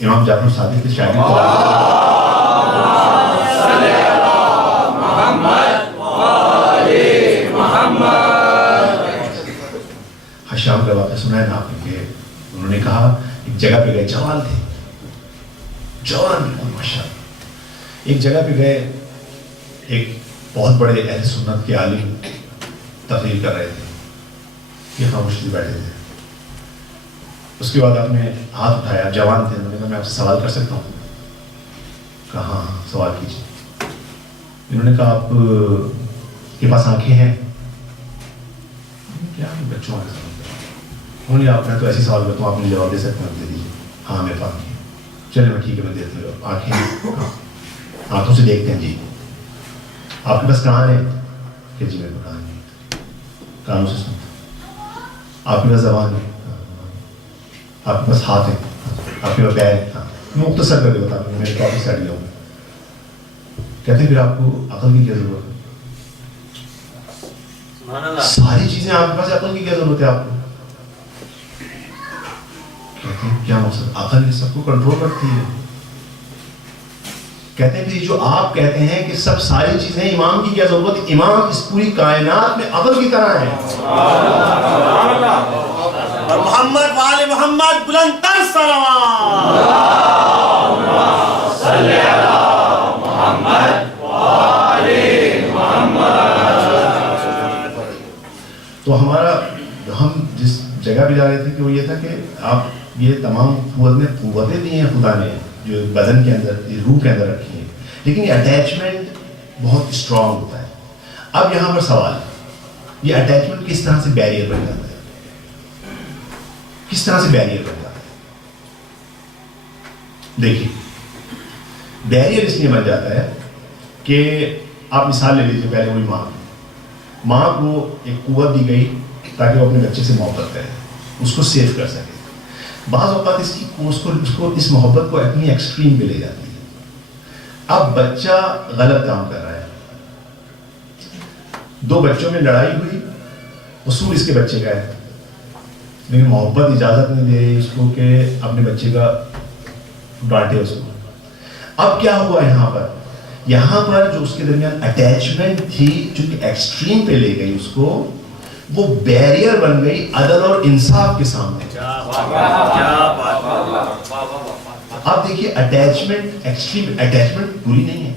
امام جعفر صادق کی شاعری حشام کا واقعہ سنا ہے نا آپ نے، کہ انہوں نے کہا ایک جگہ پہ گئے، جوان تھے، جوان بالکل ماشاءاللہ. ایک جگہ پہ گئے، ایک بہت بڑے اہل سنت کے عالم تقریر کر رہے تھے، یہ خاموشی سے بیٹھے تھے. اس کے بعد آپ نے ہاتھ اٹھایا، آپ جوان تھے، میں نے کہا میں آپ سے سوال کر سکتا ہوں؟ کہا ہاں سوال کیجیے. انہوں نے کہا آپ کے پاس آنکھیں ہیں؟ کیا بچوں کے ساتھ انہوں نے آپ نے تو ایسی سوال کرتا ہوں، آپ مجھے جواب دے سکتے ہیں؟ دے دیجیے. ہاں میرے پاس آنکھیں. چلے میں ٹھیک ہے میں دیتی ہوں. آنکھیں آنکھوں سے دیکھتے ہیں جی. آپ کے پاس کان ہے کہ جی میرے پاس کان ہے. کانوں سے سنتے. آپ کے پاس زبان ہے؟ آپ کے پاس ہاتھ ہے؟ آپ کے پاس پیر ہے؟ مختصر کر کے بتا دوں، میرے ٹاپک سے ہٹ گیا ہوں. کہتے ہیں پھر آپ کو عقل کی کیا ضرورت ہے؟ ساری چیزیں آپ کے پاس، عقل کی کیا ضرورت ہے آپ کو؟ کہتے ہیں کیا مقصد؟ عقل یہ سب کو کنٹرول کرتی ہے. کہتے ہیں کہ جو آپ کہتے ہیں کہ سب ساری چیزیں، امام کی کیا ضرورت ہے؟ امام اس پوری کائنات میں عقل کی طرح ہے. اور محمد وآل محمد بلند تر صلوات. اللهم صل علی محمد وآل محمد. تو ہمارا، ہم جس جگہ پہ جا رہے تھے کہ وہ یہ تھا کہ آپ یہ تمام قوتیں دی ہیں خدا نے جو بدن کے اندر، روح کے اندر رکھی ہیں، لیکن یہ اٹیچمنٹ بہت اسٹرانگ ہوتا ہے. اب یہاں پر سوال ہے، یہ اٹیچمنٹ کس طرح سے بیریئر بن جاتا ہے؟ کس طرح سے بیریئر بن جاتا ہے؟ دیکھیے، بیریئر اس لیے بن جاتا ہے کہ آپ مثال لے لیجیے، پہلے وہی ماں کو ایک قوت دی گئی تاکہ وہ اپنے بچے سے محبت کرے، اس کو سیو کر سکے. بعض اوقات اس کو اس محبت کو اپنی ایکسٹریم پہ لے جاتی ہے. اب بچہ غلط کام کر رہا ہے، دو بچوں میں لڑائی ہوئی، قصور اس کے بچے کا ہے، لیکن محبت اجازت نہیں دے رہی اس کو کہ اپنے بچے کا ڈانٹے اس کو. اب کیا ہوا یہاں پر جو اس کے درمیان اٹیچمنٹ تھی، چونکہ ایکسٹریم پہ لے گئی اس کو، وہ بیریئر بن گئی عدل اور انصاف کے سامنے. آپ دیکھیے، اٹیچمنٹ، ایکسٹریم اٹیچمنٹ بری نہیں ہے.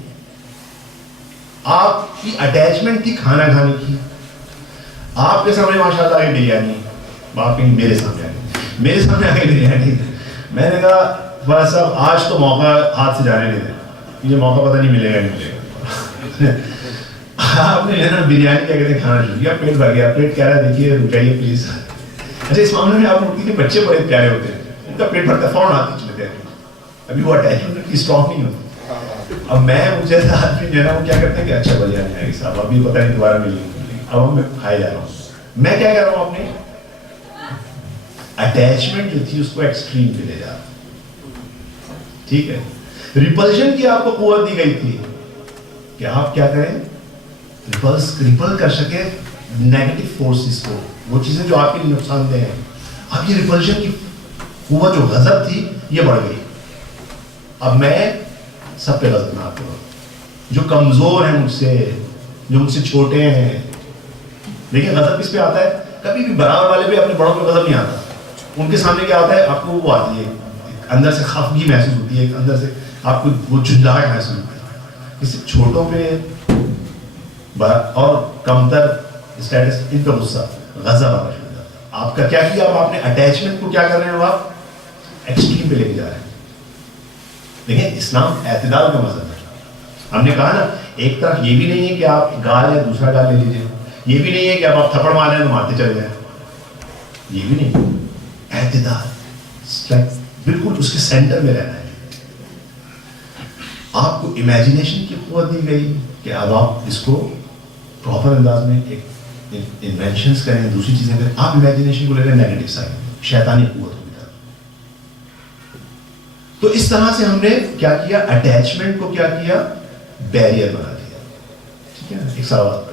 آپ کی اٹیچمنٹ تھی کھانا کھانے کی. آپ کے سامنے ماشاء اللہ آئی بریانی، آپ کہیں میرے سامنے آ گئی بریانی. میں نے کہا فراز صاحب آج تو موقع ہاتھ سے جانے نہیں دیں، مجھے موقع پتہ نہیں ملے گا. آپ نے بریانی کیا کہتے ہیں کھانا شروع کیا، پیٹ بھر گیا. پیٹ کہہ رہا ہے دیکھیے رکائیے پلیز. اچھا، اس معاملے میں آپ لوگ کے بچے بڑے پیارے ہوتے ہیں، ان کا پیٹ بھرتا فوراً ہاتھ کھینچ لیتے ہیں. ابھی وہ اٹیچمنٹ کی اسٹرانگ نہیں ہوتی. اب میں مجھے آدمی جو ہے نا وہ کیا کرتے ہیں کہ اچھا بریانی آئے گی صاحب، ابھی پتہ نہیں دوبارہ ملے گی، اب میں کھائے جا رہا ہوں. میں کیا کر رہا ہوں، اپنے اٹیچمنٹ جو تھی اس کو ایکسٹریم پہ لے جا رہا ہوں. ٹھیک ہے، ریپلشن کی آپ کو قوت دی گئی تھی کہ آپ کیا کریں، ریپل کر سکے نیگیٹو فورسز کو، وہ چیزیں جو آپ کے لیے نقصان دہ ہیں. اب یہ ریپلشن کی قوت جو غضب تھی یہ بڑھ گئی. اب میں سب پہ غضب نہ کروں، جو کمزور ہیں مجھ سے، جو مجھ سے چھوٹے ہیں. دیکھیں غضب کس پہ آتا ہے؟ کبھی بھی برابر والے پہ اپنے بڑوں پہ غضب نہیں آتا. ان کے سامنے کیا ہوتا ہے، آپ کو وہ آتی ہے اندر سے خفگی محسوس ہوتی ہے، اندر سے آپ کو وہ جھنجھلاہٹ محسوس ہوتی ہے. اس سے چھوٹوں پہ اور کمتر اسٹیٹس، ان پہ غصہ، غضب آنا شروع ہو جاتا ہے. آپ کا کیا کیا، اب آپ نے اٹیچمنٹ کو کیا کر رہے ہیں، آپ ایکسٹریم پہ لے کے جا رہے ہیں. دیکھیں اسلام اعتدال کا مذہب ہے. ہم نے کہا نا، ایک طرف یہ بھی نہیں ہے کہ آپ گال یا دوسرا گال لے لیجیے، یہ بھی نہیں ہے کہ اب آپ تھپڑ مار رہے ہیں تو مارتے چلے جائیں، یہ بھی نہیں. اعتدال بالکل اس کے سینٹر میں رہنا ہے. آپ کو امیجنیشن کی قوت دی گئی کہ اب آپ اس کو پراپر انداز میں ایک انوینشنز کریں، دوسری چیزیں کریں. آپ امیجنیشن کو لے لیں نیگیٹو سائڈ، شیطانی قوت کی طرف. تو اس طرح سے ہم نے کیا کیا، اٹیچمنٹ کو کیا کیا، بیریئر بنا دیا. ٹھیک ہے نا، ایک سوال آپ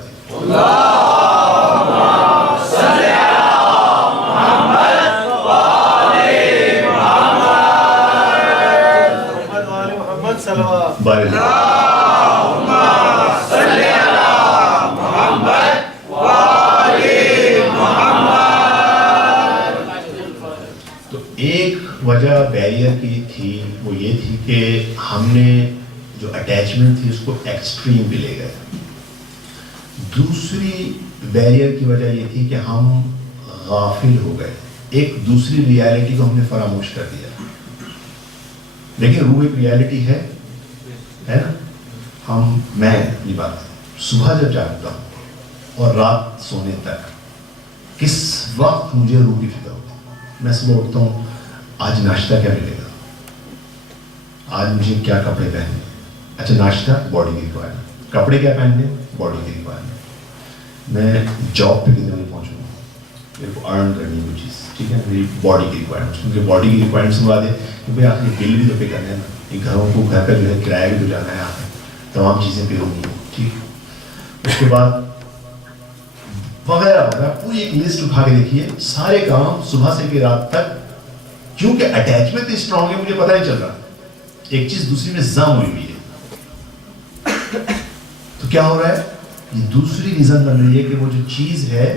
تو ایک وجہ بیریئر کی تھی، وہ یہ تھی کہ ہم نے جو اٹیچمنٹ تھی اس کو ایکسٹریم پہ لے گئے. دوسری بیریئر کی وجہ یہ تھی کہ ہم غافل ہو گئے, ایک دوسری ریالٹی کو ہم نے فراموش کر دیا. لیکن روح ایک ریالٹی ہے نا. میں یہ بات صبح جب جاگتا ہوں اور رات سونے تک کس وقت مجھے روح کی فکر ہوتی ہے. میں صبح اٹھتا ہوں, آج ناشتہ کیا ملے گا, آج مجھے کیا کپڑے پہننے. اچھا ناشتہ باڈی کی ریکوائرمنٹ, کپڑے کیا پہننے باڈی کی ریکوائرمنٹ, میں جاب پہ کتنے بجے پہنچوں گا, میرے کو ارن کرنی ہے وہ چیز, ٹھیک ہے, میری باڈی کی ریکوائرمنٹ. کیونکہ باڈی کی ریکوائرمنٹ سے مراد ہے کہ بھائی آپ نے بل بھی تو پے کرنا ہے نا, یہ گھروں کو گھر پہ جو ہے کرایہ بھی تو جانا ہے, آپ تمام چیزیں پے ہونی ہیں, ٹھیک. اس کے بعد وغیرہ وغیرہ پوری ایک لسٹ اٹھا کے دیکھیے, سارے کام صبح سے کہ رات تک. کیونکہ اٹیچمنٹ اسٹرانگ ہے, مجھے پتہ نہیں چل رہا, ایک چیز دوسری میں ضم ہوئی ہوئی ہے. تو کیا ہو رہا ہے, یہ دوسری ریزن بن رہی ہے کہ وہ جو چیز ہے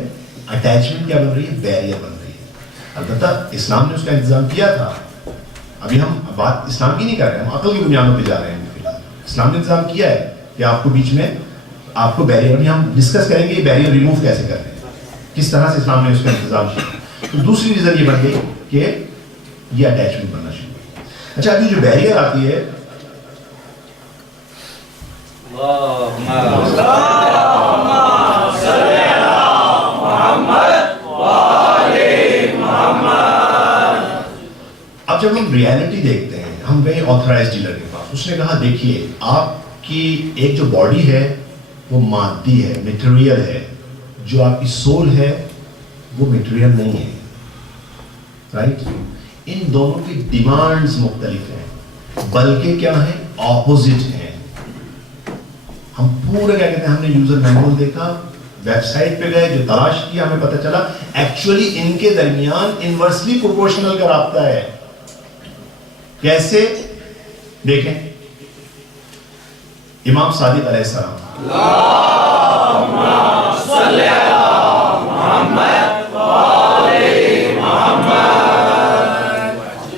اٹیچمنٹ کیا بن رہی ہے, بیریئر بن رہی ہے. البتہ اسلام نے اس کا انتظام کیا تھا. ابھی ہم بات اسلام کی نہیں کر رہے ہیں, ہم عقل کی بنیادوں پہ جا رہے ہیں. اسلام نے انتظام کیا ہے کہ آپ کو بیچ میں آپ کو بیریئر, ابھی ہم ڈسکس کریں گے یہ بیریئر ریموو کیسے کرتے ہیں, کس طرح سے اسلام نے اس کا انتظام کیا. تو دوسری ریزن یہ بن گئی کہ یہ اٹیچمنٹ بننا شروع ہوا. اچھا ابھی جو بیریئر آتی ہے, اب جب ہم ریالٹی دیکھتے ہیں, ہم گئے آتھرائز ڈیلر کے پاس, اس نے کہا دیکھیے آپ کی ایک جو باڈی ہے وہ مادی ہے, میٹیریل ہے, جو آپ کی سول ہے وہ میٹیریل نہیں ہے, رائٹ. ان دونوں کی ڈیمانڈز مختلف ہیں, بلکہ کیا ہیں, اپوزٹ ہیں. ہم پورے کیا کہتے ہیں, ہم نے یوزر مینول دیکھا, ویب سائٹ پہ گئے, جو تلاش کیا, ہمیں پتہ چلا ایکچولی ان کے درمیان انورسلی پروپورشنل کا رابطہ ہے. کیسے دیکھیں, امام صادق علیہ السلام,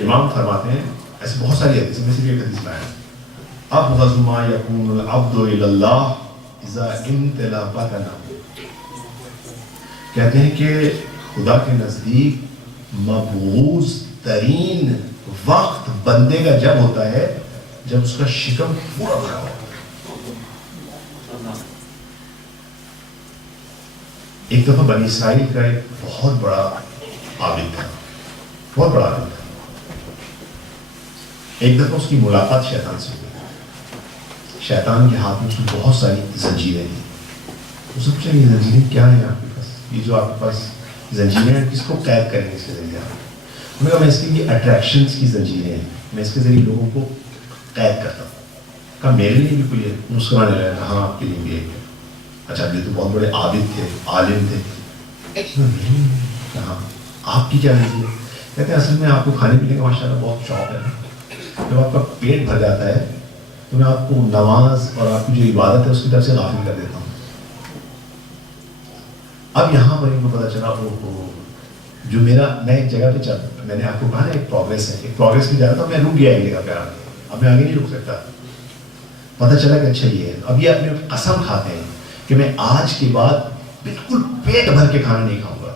امام فرماتے ہیں, ایسے بہت ساری حدیث میں سے بھی ایک حدیث لایا, ابغض ما یکون العبد الی اللہ اذا امتلا بطنہ, کہتے ہیں کہ خدا کے نزدیک مبغوض ترین وقت بندے کا جب ہوتا ہے جب اس کا شکم پورا بھرا ہو. ایک دفعہ بنی اسرائیل کا ایک بہت بڑا عابد تھا, بہت بڑا عابد تھا. ایک دفعہ اس کی ملاقات شیطان سے ہوئی. شیطان کے ہاتھ میں اس میں بہت ساری زنجیریں تھیں. اس نے پوچھا یہ زنجیریں کیا ہیں آپ کے پاس, یہ جو آپ کے پاس زنجیریں ہیں کس کو قید کریں گے اس کے ذریعے آپ. میں کہا میں اس کے لیے اٹریکشنس کی زنجیریں ہیں, میں اس کے ذریعے لوگوں کو قید کرتا ہوں. کہا میرے لیے بھی کوئی مسکرانے لگا, ہاں آپ کے لیے بھی ہے. اچھا یہ تو بہت بڑے عابد تھے, عالم تھے. کہا آپ کی کیا زندگی ہے؟ کہتے ہیں اصل میں آپ کو کھانے پینے کا ماشاءاللہ بہت شوق ہے, جب آپ کا پیٹ بھر جاتا ہے تو میں آپ کو نماز اور آپ کی جو عبادت ہے اس کی طرف سے غافل کر دیتا ہوں. اب یہاں پر ان کو پتہ چلا وہ جو میرا, میں ایک جگہ پہ چل, میں نے آپ کو کہا نا ایک پروگریس ہے, ایک پروگریس کی جا رہا تھا, میں رک گیا ایک جگہ پہ آ کے, اب میں آگے نہیں رک سکتا. پتہ چلا کہ اچھا یہ ہے. اب یہ اپنے قسم کھاتے ہیں کہ میں آج کے بعد بالکل پیٹ بھر کے کھانا نہیں کھاؤں گا.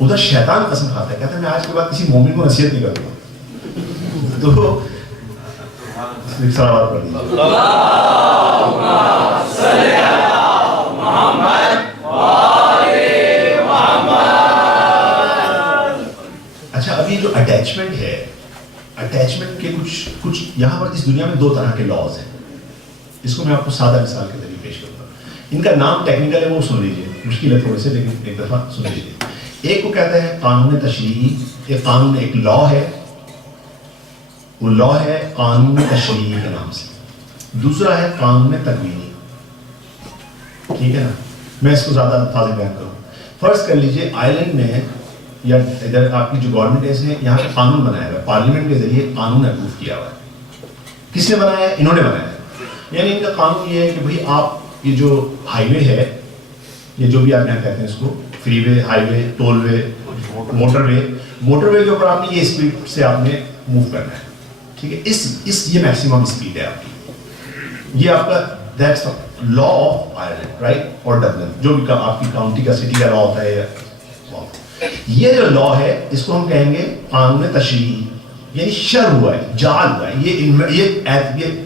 ادھر شیطان قسم کھاتا ہے, کہتا ہے میں آج کے بعد کسی مومن کو نصیحت نہیں کروں گا. تو سلام پڑھ دیجیے. اچھا ابھی جو اٹیچمنٹ ہے, اٹیچمنٹ کے کچھ یہاں پر اس دنیا میں دو طرح کے لاز ہیں. اس کو میں آپ کو سادہ مثال کے ذریعے پیش کروں گا. ان کا نام ٹیکنیکل ہے, وہ سن لیجیے, مشکل ہے تھوڑے سے لیکن ایک دفعہ سن لیجیے. ایک کو کہتے ہیں قانون تشریعی, ایک قانون ایک لا ہے, وہ لا ہے قانون تشریعی کے نام سے. دوسرا ہے قانون تکوینی. ٹھیک ہے نا, میں اس کو زیادہ الفاظ میں بیان کروں. فرض کر لیجیے آئرلینڈ میں یا ادھر آپ کی جو گورنمنٹ ہے اس نے یہاں پہ قانون بنایا ہوا ہے, پارلیمنٹ کے ذریعے قانون اپروو کیا ہوا ہے. کس نے بنایا ہے؟ انہوں نے بنایا ہے. یعنی ان کا قانون یہ ہے کہ بھائی آپ یہ جو ہائی وے ہے, یہ جو بھی آپ یہاں کہتے ہیں اس کو, فری وے, ہائی وے, ٹول وے, موٹر وے کے اوپر آپ نے یہ اسپیڈ سے آپ نے موو کرنا ہے. ٹھیک ہے, یہ میکسیمم اسپیڈ ہے آپ کی, یہ آپ کا That's the law of Ireland, right? اور ڈبلن جو بھی آپ کی کاؤنٹی کا سٹی کا لا ہوتا ہے. یہ جو لا ہے اس کو ہم کہیں گے قانون تشریعی, یعنی شر ہوا ہے, جعل ہوا ہے. یہ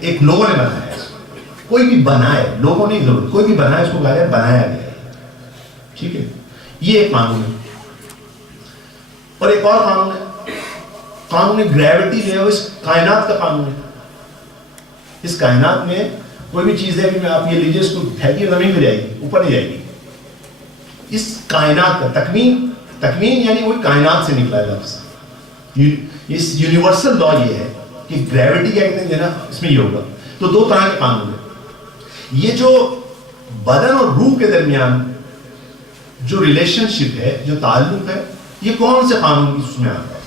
ایک لوگوں نے بنایا ہے, کوئی بھی بنائے, لوگوں نے ضرورت, کوئی بھی بنائے اس کو کہا ہے بنایا گیا ہے. ٹھیک ہے, یہ ایک قانون ہے. اور ایک اور قانون ہے, قانون گریوٹی جو ہے وہ اس کائنات کا قانون ہے. اس کائنات میں کوئی بھی چیز ہے کہ میں آپ یہ لیجیے اس کو پھینکیے زمین پہ جائے گی, اوپر نہیں جائے گی. اس کائنات کا تکوین یعنی وہی کائنات سے نکلا ہے لفظ. اس یونیورسل لا یہ ہے کہ گریوٹی کیا کہتے ہیں نا, اس میں یہ ہوگا. تو دو طرح کے قانون ہیں. یہ جو بدن اور روح کے درمیان جو ریلیشن شپ ہے, جو تعلق ہے, یہ کون سے قانون کی اس میں آتا ہے؟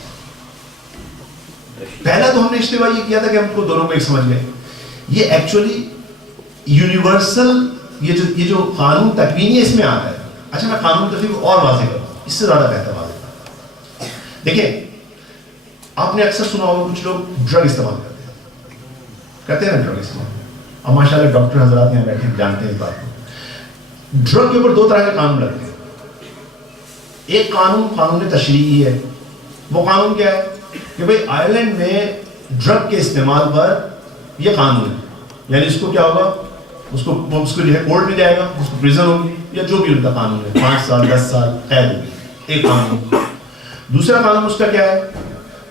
پہلا تو ہم نے اشتباہ یہ کیا تھا کہ ہم کو دونوں کو ایک سمجھ گئے. یہ ایکچولی یونیورسل یہ جو قانون تکوینی ہے اس میں آتا ہے. اچھا میں قانون تکوین اور واضح کروں, اس سے زیادہ بہتر واضح کروں. دیکھیں آپ نے اکثر سنا ہوگا کچھ لوگ ڈرگ استعمال کرتے ہیں نا, ڈرگ استعمال. اب ماشاء اللہ ڈاکٹر حضرات یہاں بیٹھے جانتے ہیں اس بات کو. ڈرگ کے اوپر دو طرح کے قانون لگتے ہیں. ایک قانون تشریعی ہے. وہ قانون کیا ہے کہ بھئی آئرلینڈ میں ڈرگ کے استعمال پر یہ قانون ہے, یعنی اس کو کیا ہوگا, اس کو جو ہے کورٹ میں جائے گا, اس کو پریزن ہوگی یا جو بھی ان کا قانون ہے, 5 سال 10 سال قید ہوگی. ایک قانون. دوسرا قانون اس کا کیا ہے,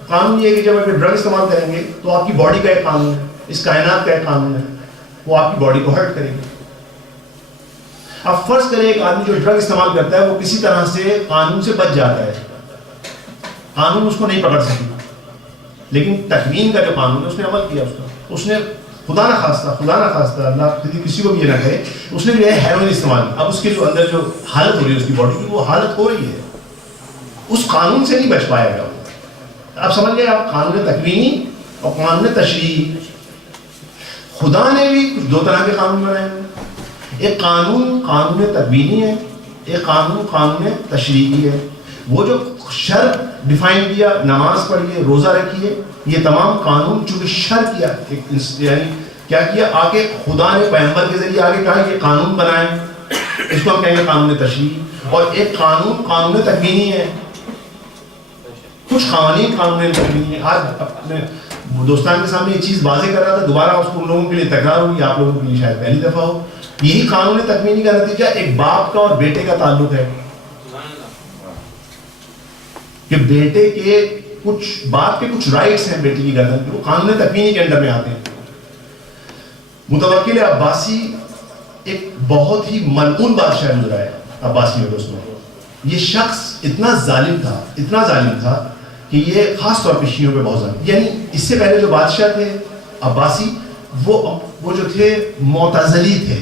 قانون یہ ہے کہ جب آپ ڈرگ استعمال کریں گے تو آپ کی باڈی کا ایک قانون ہے, اس کائنات کا ایک قانون ہے, وہ آپ کی باڈی کو ہرٹ کرے گا. اب فرض کریں ایک آدمی جو ڈرگ استعمال کرتا ہے وہ کسی طرح سے قانون سے بچ جاتا ہے, قانون اس کو نہیں پکڑ سکتا, لیکن تکوین کا جو قانون ہے اس نے عمل کیا. اس نے خدا نہ خواستہ اللہ کسی کو بھی یہ نہ کہے, اس نے جو ہے ہیروئن استعمال کی. اب اس کے جو اندر جو حالت ہو رہی ہے اس کی باڈی کی, وہ حالت ہو رہی ہے, اس قانون سے نہیں بچ پائے گا. آپ سمجھ گئے, آپ قانون تکوینی اور قانون تشریعی. خدا نے بھی کچھ دو طرح کے قانون بنائے ہیں. ایک قانون تکوینی ہے, ایک قانون تشریعی ہے. وہ جو شر ڈیفائن کیا, نماز پڑھیے, روزہ رکھیے, یہ تمام قانون چونکہ شر کیا, یعنی کیا کیا, آگے خدا نے پیغمبر کے ذریعے آگے کہا یہ قانون بنائے, اس کو ہم کہیں گے قانون تشریعی. اور ایک قانون تکوینی ہے. کچھ قانون تکوینی ہے. آج اپنے دوستان کے سامنے یہ چیز واضح کر رہا تھا, دوبارہ اس کو ان لوگوں کے لیے تکرار ہوگی, آپ لوگوں کے لیے شاید پہلی دفعہ ہو. یہی قانون تکوینی کا نتیجہ ایک باپ کا اور بیٹے کا تعلق ہے کہ بیٹے کے باپ کے کچھ رائٹس ہیں بیٹی کی گردن کے, وہ قانون تکوینی کے انڈر میں آتے ہیں. متوکل عباسی ایک بہت ہی ملعون بادشاہ گزرا ہے عباسی اور اس میں. یہ شخص اتنا ظالم تھا کہ یہ خاص طور پہ شیعوں پہ بہت ظالم, یعنی اس سے پہلے جو بادشاہ تھے عباسی وہ جو تھے معتزلی تھے.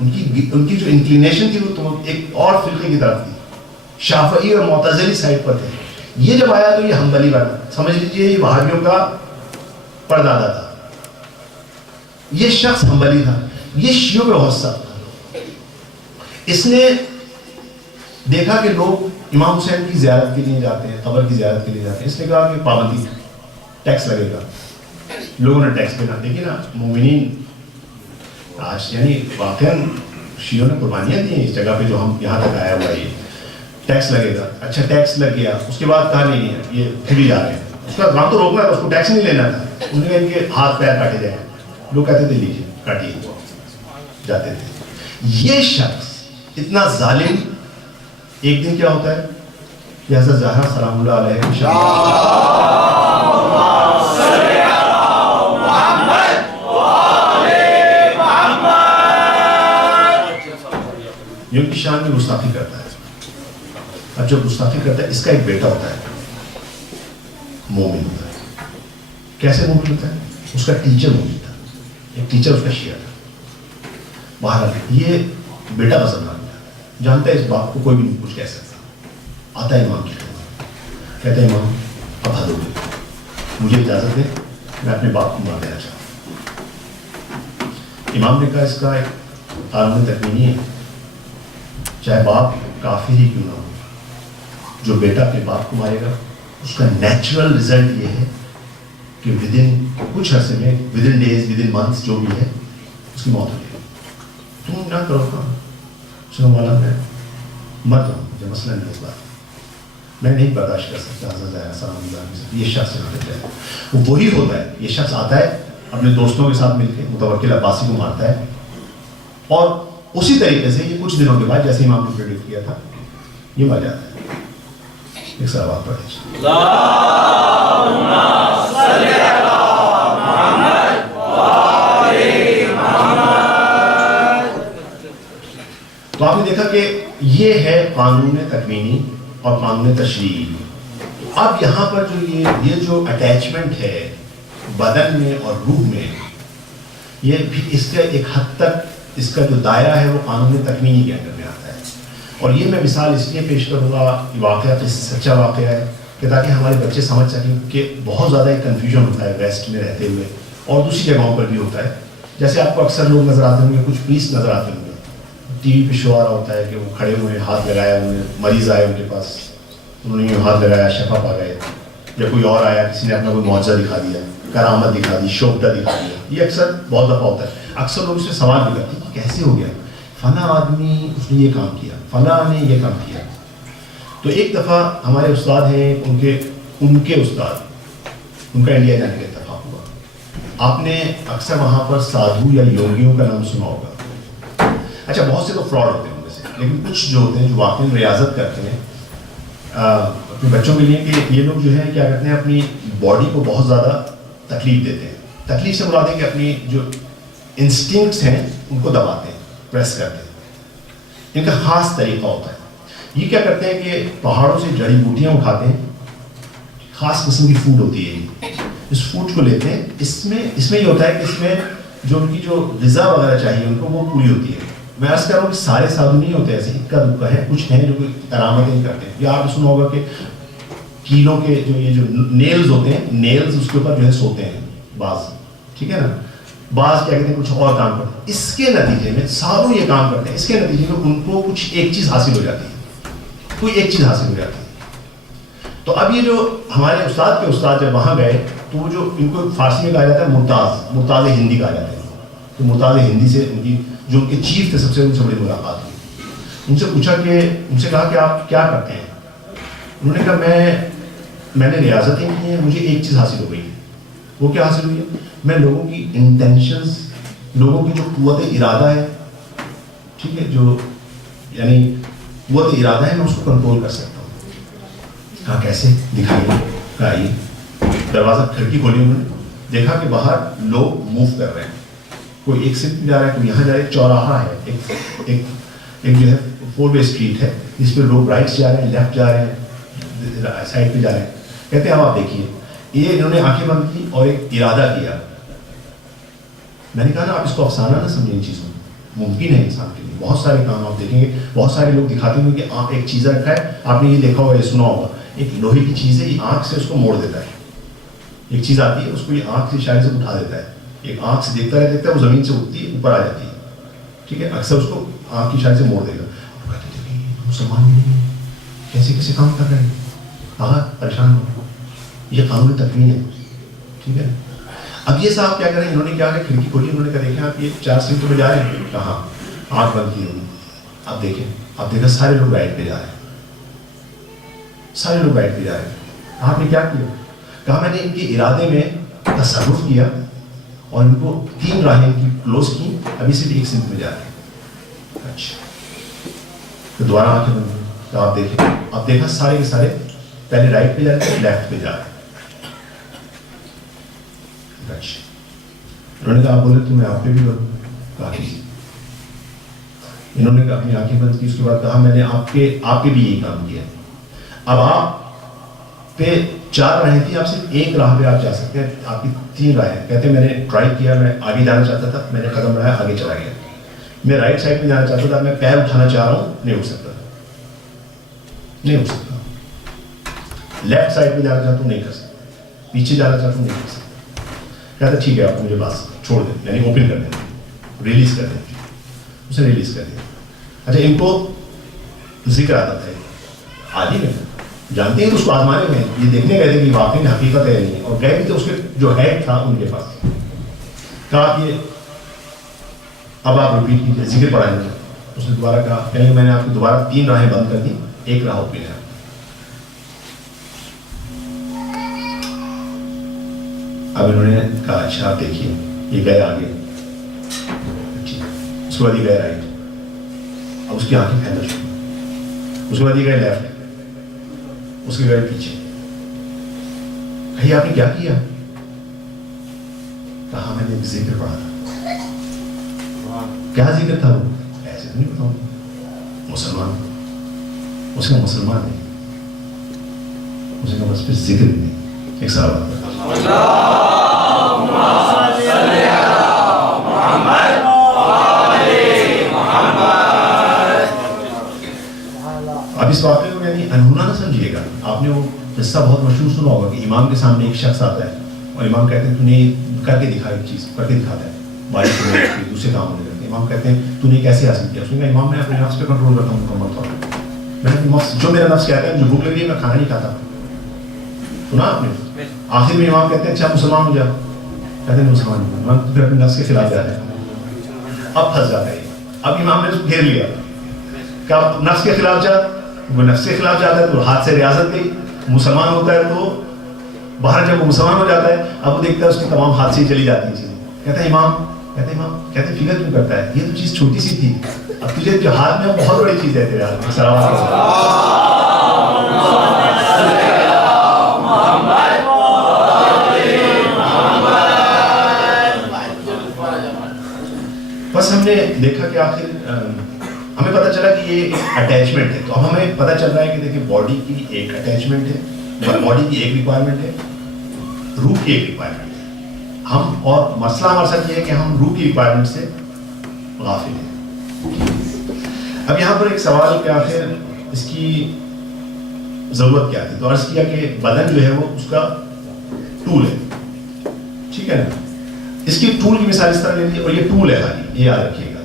ان کی جو انکلینیشن تھی وہ ایک اور فرقے کی طرف تھی, شافعی اور معتزلی سائڈ پر تھے. یہ جب آیا تو یہ حنبلی بنا, سمجھ لیجئے یہ وہابیوں کا پردادا تھا. یہ شخص حنبلی تھا, یہ شیعوں پہ بہت سخت تھا. اس نے دیکھا کہ لوگ امام حسین کی زیارت کے لیے جاتے ہیں, قبر کی زیارت کے لیے جاتے ہیں. اس نے کہا کہ پابندی, ٹیکس لگے گا. لوگوں نے ٹیکس دینا, دیکھیے نا مومنین آج, یعنی واقعاً شیعوں نے قربانیاں دی ہیں اس جگہ پہ جو ہم یہاں تک آیا ہوا. یہ ٹیکس لگے گا. اچھا ٹیکس لگ گیا, اس کے بعد کہا نہیں ہے یہ پھر بھی جا رہے ہیں, اس کا کام تو روکنا تھا, اس کو ٹیکس نہیں لینا تھا. انہوں نے کہا ان کے ہاتھ پیر کاٹے جائیں. لوگ کہتے تھے لیجیے کاٹیے, جاتے تھے. یہ شخص اتنا ظالم, ایک دن کیا ہوتا ہے کہ حضرت زہرا سلام اللہ علیہ یہ ان کی شان میں گستاخی کرتا ہے. اب جب گستاخی کرتا ہے, اس کا ایک بیٹا ہوتا ہے, مومن ہوتا ہے. کیسے مومن ہوتا ہے؟ اس کا ٹیچر مومن تھا, ایک ٹیچر اس کا شیعہ تھا. بہرحال یہ بیٹا پسند آ گیا, جانتا ہے اس باپ کو کوئی بھی نہیں کچھ کہہ سکتا. آتا ہے امام کی خدمت, کہتا ہے امام اب حد ہو گئی, مجھے اجازت دیں میں اپنے باپ کو مار دینا چاہتا ہوں. امام نے کہا اس کا ایک قانون تکوینی ہے, چاہے باپ کافر ہی کیوں نہ ہو, جو بیٹا اپنے باپ کو مارے گا اس کا نیچرل رزلٹ یہ ہے کہ ودن کچھ عرصے میں, ودن ڈیز, ودن منتھس جو بھی ہے, اس کی موت ہو جائے گی. تم نہ کرو کام. سنو مولا میں مت ہوں, مجھے مسئلہ نہیں اس بات, میں نہیں برداشت کر سکتا حضرت السلام علیہ یہ شخص یہاں پہ جائے. وہ وہی ہوتا ہے, یہ شخص آتا ہے اپنے دوستوں کے ساتھ مل کے متوکل عباسی کو مارتا ہے, اور اسی طریقے سے یہ کچھ دنوں کے بعد جیسے امام نے پریڈکٹ کیا تھا یہ مر جاتا ہے. ایک سوال پڑھیں. تو آپ نے دیکھا کہ یہ ہے قانون تکوینی اور قانون تشریعی. اب یہاں پر جو یہ جو اٹیچمنٹ ہے بدن میں اور روح میں, یہ بھی اس کا ایک حد تک اس کا جو دائرہ ہے وہ قانون تکوینی کے اندر میں آتا ہے. اور یہ میں مثال اس لیے پیش کروں گا, یہ واقعہ سچا واقعہ ہے کہ تاکہ ہمارے بچے سمجھ سکیں کہ بہت زیادہ ایک کنفیوژن ہوتا ہے ویسٹ میں رہتے ہوئے, اور دوسری جگہوں پر بھی ہوتا ہے. جیسے آپ کو اکثر لوگ نظر آتے ہوں گے, کچھ پریسٹ نظر آتے ہوں گے, ٹی وی پہ شو آ رہا ہوتا ہے کہ وہ کھڑے ہوئے ہاتھ لگایا, انہوں نے مریض آئے ان کے پاس, انہوں نے ہاتھ لگایا شفا پا گئے, یا کوئی اور آیا کسی نے اپنا کوئی معجزہ دکھا دیا, کرامت دکھا دی, شوکتہ دکھا دیا. یہ اکثر بہت دفعہ ہوتا ہے. اکثر لوگ اس سے سوال بھی کرتے ہیں کہ کیسے ہو گیا, فلاں آدمی اس نے یہ کام کیا, فلاں نے یہ کام کیا. تو ایک دفعہ ہمارے استاد ہیں, ان کے استاد, ان کا انڈیا جانے کا اتفاق ہوا. آپ نے اکثر وہاں پر سادھو یا یوگیوں کا نام سنا ہوگا. اچھا بہت سے تو فراڈ ہوتے ہیں ان میں سے, لیکن کچھ جو ہوتے ہیں جو واقعی ریاضت کرتے ہیں اپنے بچوں کے لیے, کہ یہ لوگ جو ہے کیا کرتے ہیں اپنی باڈی کو بہت زیادہ تکلیف دیتے ہیں. تکلیف سے مراد ہے کہ اپنی جو انسٹنکٹس ہیں ان کو دباتے ہیں, پریس کرتے ہیں. ان کا خاص طریقہ ہوتا ہے. یہ کیا کرتے ہیں کہ پہاڑوں سے جڑی بوٹیاں اٹھاتے ہیں, خاص قسم کی فوڈ ہوتی ہے, اس فوڈ کو لیتے ہیں. اس میں یہ ہوتا ہے کہ اس میں جو ان کی جو غذا وغیرہ چاہیے ان کو وہ پوری ہوتی ہے. میں عرض کر رہا ہوں کہ سارے سادھو نہیں ہوتے ایسے, اکا دکا ہے, کچھ ہیں جو کرامتیں کرتے ہیں. یا آپ نے سنا ہوگا کہ کیلوں کے جو یہ جو نیلز ہوتے ہیں, نیلز اس کے اوپر جو ہے سوتے ہیں بعض, ٹھیک ہے نا, بعض کیا کہتے ہیں کچھ اور کام کرتے ہیں. اس کے نتیجے میں سادھو یہ کام کرتے ہیں, اس کے نتیجے میں ان کو کچھ ایک چیز حاصل ہو جاتی ہے, کوئی ایک چیز حاصل ہو جاتی ہے. تو اب یہ جو ہمارے استاد کے استاد جب وہاں گئے تو وہ جو ان کو فارسی میں کہا جاتا ہے مرتاز ہندی کہا جاتا ہے. تو مرتاز ہندی سے ان کی جو ان کے چیف تھے سب سے بڑی ملاقات ہوئی. ان سے پوچھا کہ ان سے کہا کہ آپ کیا کرتے ہیں. انہوں نے کہا میں نے ریاضتیں کی ہیں, مجھے ایک چیز حاصل ہو گئی ہے. وہ کیا حاصل ہوئی ہے؟ میں لوگوں کی انٹینشنز, لوگوں کی جو قوت ارادہ ہے, ٹھیک ہے, جو یعنی قوت ارادہ ہے, میں اس کو کنٹرول کر سکتا ہوں. کہا کیسے, دکھائیے. کہا یہ دروازہ کھڑکی کھولی, انہوں نے دیکھا کہ باہر لوگ موو کر رہے ہیں, کوئی ایک سمت جا رہا ہے, کوئی یہاں جا رہا ہے. چوراہا ہے, ایک جو ہے 4 وے اسٹریٹ ہے, جس پہ لوگ رائٹ جا رہے ہیں, لیفٹ جا رہے ہیں, سائڈ پہ جا رہے ہیں. کہتے ہیں اب آپ دیکھیے. یہ انہوں نے آنکھیں بند کی اور ایک ارادہ کیا. میں نے کہا نا آپ اس کو افسانہ نہ سمجھیں, ان چیزوں ممکن ہے انسان کے لیے. بہت سارے کام آپ دیکھیں گے, بہت سارے لوگ دکھاتے ہیں کہ آپ ایک چیز رکھا ہے, آپ نے یہ دیکھا ہوگا, یہ سنا ہوگا, ایک لوہے کی چیز ہے, یہ آنکھ سے اس کو موڑ دیتا ہے. ایک چیز آتی ہے, اس کو یہ آنکھ سے اشارے سے اٹھا دیتا ہے. ایک آنکھ سے دیکھتا ہے, وہ زمین سے اٹھتی ہے, اوپر آ جاتی ہے, ٹھیک ہے. اکثر اس کو آنکھ کی اشارے سے موڑ دے گا. مسلمان نہیں ہے, کیسے کام کر رہے ہیں, ہاں پریشان ہو. یہ قانون تکوین ہے, ٹھیک ہے. اب یہ صاحب کیا کریں, انہوں نے کیا کہ کھڑکی کھولی, انہوں نے کہا دیکھیں آپ یہ 4 سمتوں پہ جا رہے ہیں. کہاں, آنکھ بند کی انہوں نے. اب دیکھیں سارے لوگ رائٹ پہ جا رہے ہیں, سارے لوگ رائٹ پہ جا رہے ہیں. آپ نے کیا کیا؟ کہا میں نے ان کے ارادے میں تصرف کیا اور ان کو 3 راہیں ان کی کلوز کی, ابھی صرف ایک سمت میں جا رہے ہیں. اچھا, تو دوبارہ آنکھیں بند ہوئی. تو آپ دیکھیں, آپ دیکھا سارے کے سارے پہلے رائٹ پہ جا رہے ہیں, لیفٹ پہ جا رہے ہیں. اچھا, انہوں نے کہا آپ بولے تو میں آپ پہ بھی بولوں. کہا کہ انہوں نے اپنی آنکھیں بند کی. اس کے بعد کہا میں نے آپ کے بھی یہی کام کیا. اب آپ پہ 4 راہیں تھی, آپ صرف ایک راہ پہ آپ جا سکتے ہیں, آپ کی 3 راہیں. کہتے ہیں میں نے ٹرائی کیا, میں آگے جانا چاہتا تھا, میں نے قدم بڑھایا, آگے چلا گیا. میں رائٹ سائڈ پہ جانا چاہتا تھا, میں پیر اٹھانا چاہ رہا ہوں, نہیں اٹھ سکتا, نہیں اٹھ سکتا. لیفٹ سائڈ پہ جانا چاہتا ہوں, نہیں کر سکتا. پیچھے جانا چاہتا ہوں, نہیں کر سکتا. کہتا ٹھیک ہے آپ مجھے بس چھوڑ دیں, یعنی اوپن کر دیں, ریلیز کر دیں. اسے ریلیز کر دیا. اچھا, ان کو ذکر آتا تھا, عالم ہے, جانتے ہیں, تو اس کو آزمانے میں یہ دیکھنے گئے تھے کہ واقعی حقیقت ہے نہیں, اور گئے بھی تھے. اس کے جو ہیڈ تھا ان کے پاس, کہا کہ اب آپ ریپیٹ کیجیے, ذکر پڑھائیں گے. اس نے دوبارہ کہا, کہنے کہ میں نے آپ کی دوبارہ 3 راہیں بند کر دی, ایک راہ اوپن ہے. اب انہوں نے کہا اچھا آپ دیکھیے, یہ گئے آگے, اس کے بعد یہ گئے رائٹ, اب اس کی آنکھیں پھیلنا شروع, اس کے بعد یہ گئے لیفٹ, اس کے گئے پیچھے. کہیے آپ نے کیا کیا؟ کہا میں نے ایک ذکر پڑھا تھا. کیا ذکر تھا وہ؟ ایسے نہیں بتاؤں, مسلمان. اس کا مسلمان نہیں, اس کا بس پھر ذکر نہیں. ایک سوال آتا اب اس واقعے کو یعنی انہونا نہ سمجھیے گا. آپ نے وہ قصہ بہت مشہور سنا ہوگا کہ امام کے سامنے ایک شخص آتا ہے اور امام کہتے ہیں تو نے کر کے دکھا, ایک چیز کر کے دکھاتا ہے, بارش میں دوسرے کام ہونے لگتے ہیں. امام کہتے ہیں تو نے کیسے حاصل کیا؟ اس نے کہا امام میں اپنے نفس پہ کنٹرول کرتا ہوں مکمل طور پر. میں نے جو میرا نفس کہتا ہے مجھے بھوک لگ رہی ہے میں کھانا نہیں کھاتا. سنا آپ نے؟ آخر میں امام کہتے ہیں اچھا مسلمان ہو جا, کہتے ہیں مسلمان ہو جا, پھر اپنے نفس کے خلاف جاتا ہے. اب پھنس جاتا ہے. اب امام نے اس کو گھیر لیا کہ اب نفس کے خلاف جا, وہ نفس کے خلاف جاتا ہے تو ہاتھ سے ریاضت گئی. مسلمان ہوتا ہے تو باہر جب وہ مسلمان ہو جاتا ہے اب وہ دیکھتا ہے اس کی تمام ہاتھ سے چلی جاتی ہیں چیزیں. کہتا ہے امام, کہتے ہیں امام, کہتے ہیں فکر کیوں کرتا ہے, یہ تو چیز چھوٹی سی تھی, اب تجھے جو ہاتھ میں بہت بڑی چیز ہے تیرے ہاتھ میں. بس ہم نے دیکھا کہ آخر ہمیں پتہ چلا کہ یہ ایک اٹیچمنٹ ہے. تو اب ہمیں پتہ چل رہا ہے کہ دیکھیں باڈی کی ایک اٹیچمنٹ ہے, باڈی کی ایک ریکوائرمنٹ ہے, روح کی ایک ریکوائرمنٹ ہے. ہم اور مسئلہ ہمارے ساتھ یہ ہے کہ ہم روح کی ریکوائرمنٹ سے غافل ہیں. اب یہاں پر ایک سوال کہ آخر اس کی ضرورت کیا تھی؟ تو عرض کیا کہ بدن جو ہے وہ اس کا ٹول ہے, ٹھیک ہے نا. اس کی ٹول کی مثال اس طرح لے لیجیے, اور یہ ٹول ہے خالی, یہ یاد رکھیے گا.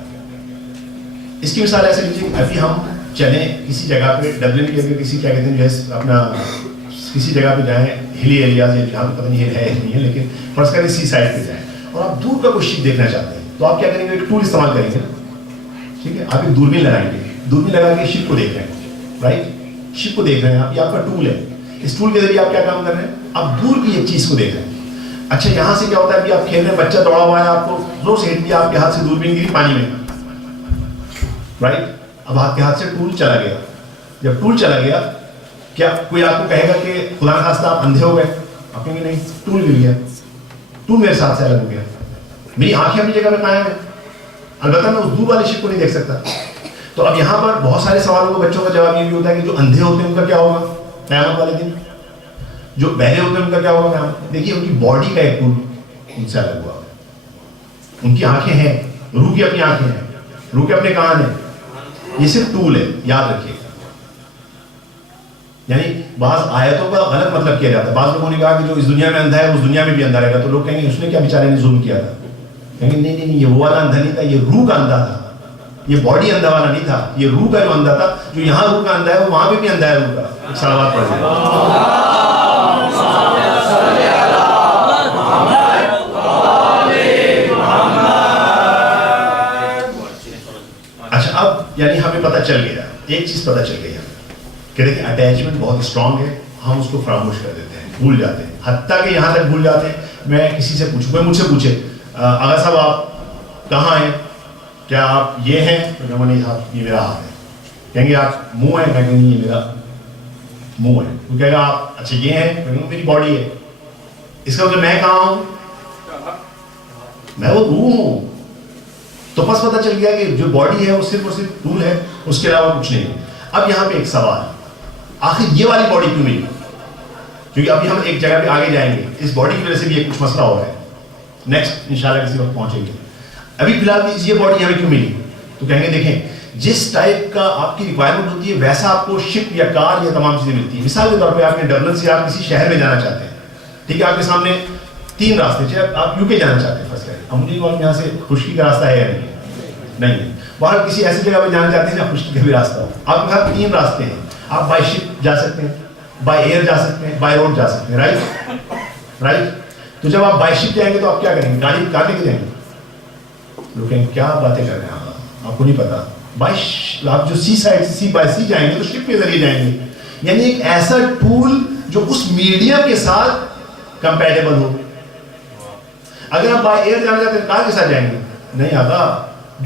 اس کی مثال ایسے لیجیے کہ ابھی ہم چلیں کسی جگہ پہ, ڈبلن کے اندر کسی کیا کہتے ہیں جو ہے اپنا کسی جگہ پہ جائیں, ہلی ایریاز, یا جہاں پتہ نہیں ہے نہیں ہے, لیکن فرض کریں سی سائڈ پہ جائیں اور آپ دور کا کوئی شپ دیکھنا چاہتے ہیں تو آپ کیا کریں گے؟ ایک ٹول استعمال کریں گے, ٹھیک ہے. آپ ایک دوربین لگائیں گے, دوربین لگا کے شپ کو دیکھ رہے ہیں, رائٹ, شپ کو دیکھ رہے ہیں آپ, یہ آپ کا ٹول ہے. اس ٹول کے ذریعے آپ کیا کام کر رہے ہیں؟ آپ دور کی ایک چیز کو دیکھ رہے ہیں. اچھا یہاں سے کیا ہوتا ہے, ابھی آپ کھیل رہے ہیں, بچہ دوڑا ہوا ہے, آپ کو زور سے ہٹ دیا, آپ کے ہاتھ سے دوربین گری پانی میں, رائٹ. اب آپ کے ہاتھ سے ٹول چلا گیا. جب ٹول چلا گیا کیا کوئی آپ کو کہے گا کہ خدا نخواستہ آپ اندھے ہو گئے؟ آپ کہیں گے نہیں, ٹول گر گیا, ٹول میرے ساتھ سے الگ ہو گیا, میری آنکھیں اپنی جگہ پہ قائم ہیں, البتہ میں اس دور والے شپ کو نہیں دیکھ سکتا. تو اب یہاں پر بہت سارے سوالوں کو بچوں کا جواب یہ بھی ہوتا ہے کہ جو اندھے ہوتے ہیں ان کا کیا ہوگا قیامت والے دن, جو بہرے ہوتے ہیں ان کا کیا ہوگا قیامت. دیکھیے ان کی باڈی کا ایک ٹول ان سے الگ ہوا, ان کی آنکھیں ہیں, روح کی اپنی آنکھیں ہیں, روح کے اپنے کان ہیں, یہ صرف ٹول ہے, یاد رکھیے. یعنی بعض آیتوں کا غلط مطلب کیا جاتا ہے. بعض لوگوں نے کہا کہ جو اس دنیا میں اندھا ہے اس دنیا میں بھی اندھا رہے گا, تو لوگ کہیں گے اس نے کیا بیچارے نے ظلم کیا تھا. کہیں گے نہیں نہیں, یہ وہ والا اندھا نہیں تھا, یہ روح کا اندھا تھا, یہ باڈی اندھا والا نہیں تھا, یہ روح کا جو اندھا تھا. جو یہاں روح کا اندھا ہے وہ وہاں پہ بھی اندھا ہے روح کا. صلوات پڑھ لیں. اچھا اب یعنی ہمیں پتہ چل گیا, ایک چیز پتہ چل گئی کہ دیکھیں اٹیچمنٹ بہت اسٹرانگ ہے, ہم اس کو فراموش کر دیتے ہیں, بھول جاتے ہیں, حتیٰ کہ یہاں تک بھول جاتے ہیں. میں کسی سے پوچھوں, کوئی مجھ سے پوچھے آغا صاحب آپ کہاں ہیں, کیا آپ یہ ہیں؟ تو میں نہیں صاحب یہ میرا ہاتھ ہے. کہیں گے آپ منہ ہیں؟ میں کہیں گے یہ میرا منہ ہے. وہ کہے گا آپ اچھا یہ ہیں؟ میں کہوں میری باڈی ہے. اس کا مطلب میں کہاں ہوں؟ میں وہ روح ہوں. تو بس پتہ چل گیا کہ جو باڈی ہے وہ صرف اور صرف ٹول ہے, اس کے علاوہ کچھ نہیں. اب یہاں پہ ایک سوال, آخر یہ والی باڈی کیوں ملی؟ کیونکہ ابھی ہم ایک جگہ پہ آگے جائیں گے, اس باڈی کی وجہ سے بھی ایک کچھ مسئلہ ہو رہا ہے, نیکسٹ انشاءاللہ کسی وقت پہنچیں گے. ابھی فی الحال یہ باڈی ہمیں کیوں ملی؟ تو کہیں گے دیکھیں جس ٹائپ کا آپ کی ریکوائرمنٹ ہوتی ہے ویسا آپ کو شپ یا کار یا تمام چیزیں ملتی ہیں. مثال کے طور پہ آپ نے ڈبلن سے آپ کسی شہر میں جانا چاہتے ہیں, ٹھیک ہے, آپ کے سامنے 3 راستے, چاہے آپ یو کے جانا چاہتے ہیں, فرض کریں اب مجھے یہاں سے خشکی کا راستہ ہے یا نہیں ہے, باہر کسی ایسی جگہ پہ جانا چاہتے ہیں جہاں خشکی کا بھی راستہ ہو. آپ کے پاس 3 راستے ہیں, آپ بائی شپ جا سکتے ہیں, بائی ایئر جا سکتے ہیں, بائی روڈ جا سکتے ہیں, رائٹ. تو جب آپ بائی شپ جائیں گے تو آپ کیا کریں گے؟ گاڑی کہاں لے کے جائیں گے؟ لوگ کہیں کیا باتیں کر رہے ہیں آپ کو نہیں پتا بائی آپ جو سی سائڈ سی بائی سی جائیں گے تو شپ کے ذریعے جائیں گے. یعنی ایک ایسا ٹول جو اس میڈیم کے ساتھ کمپیٹیبل ہو. اگر آپ بائی ایئر جانا چاہتے ہیں کار کے ساتھ جائیں گے, نہیں آقا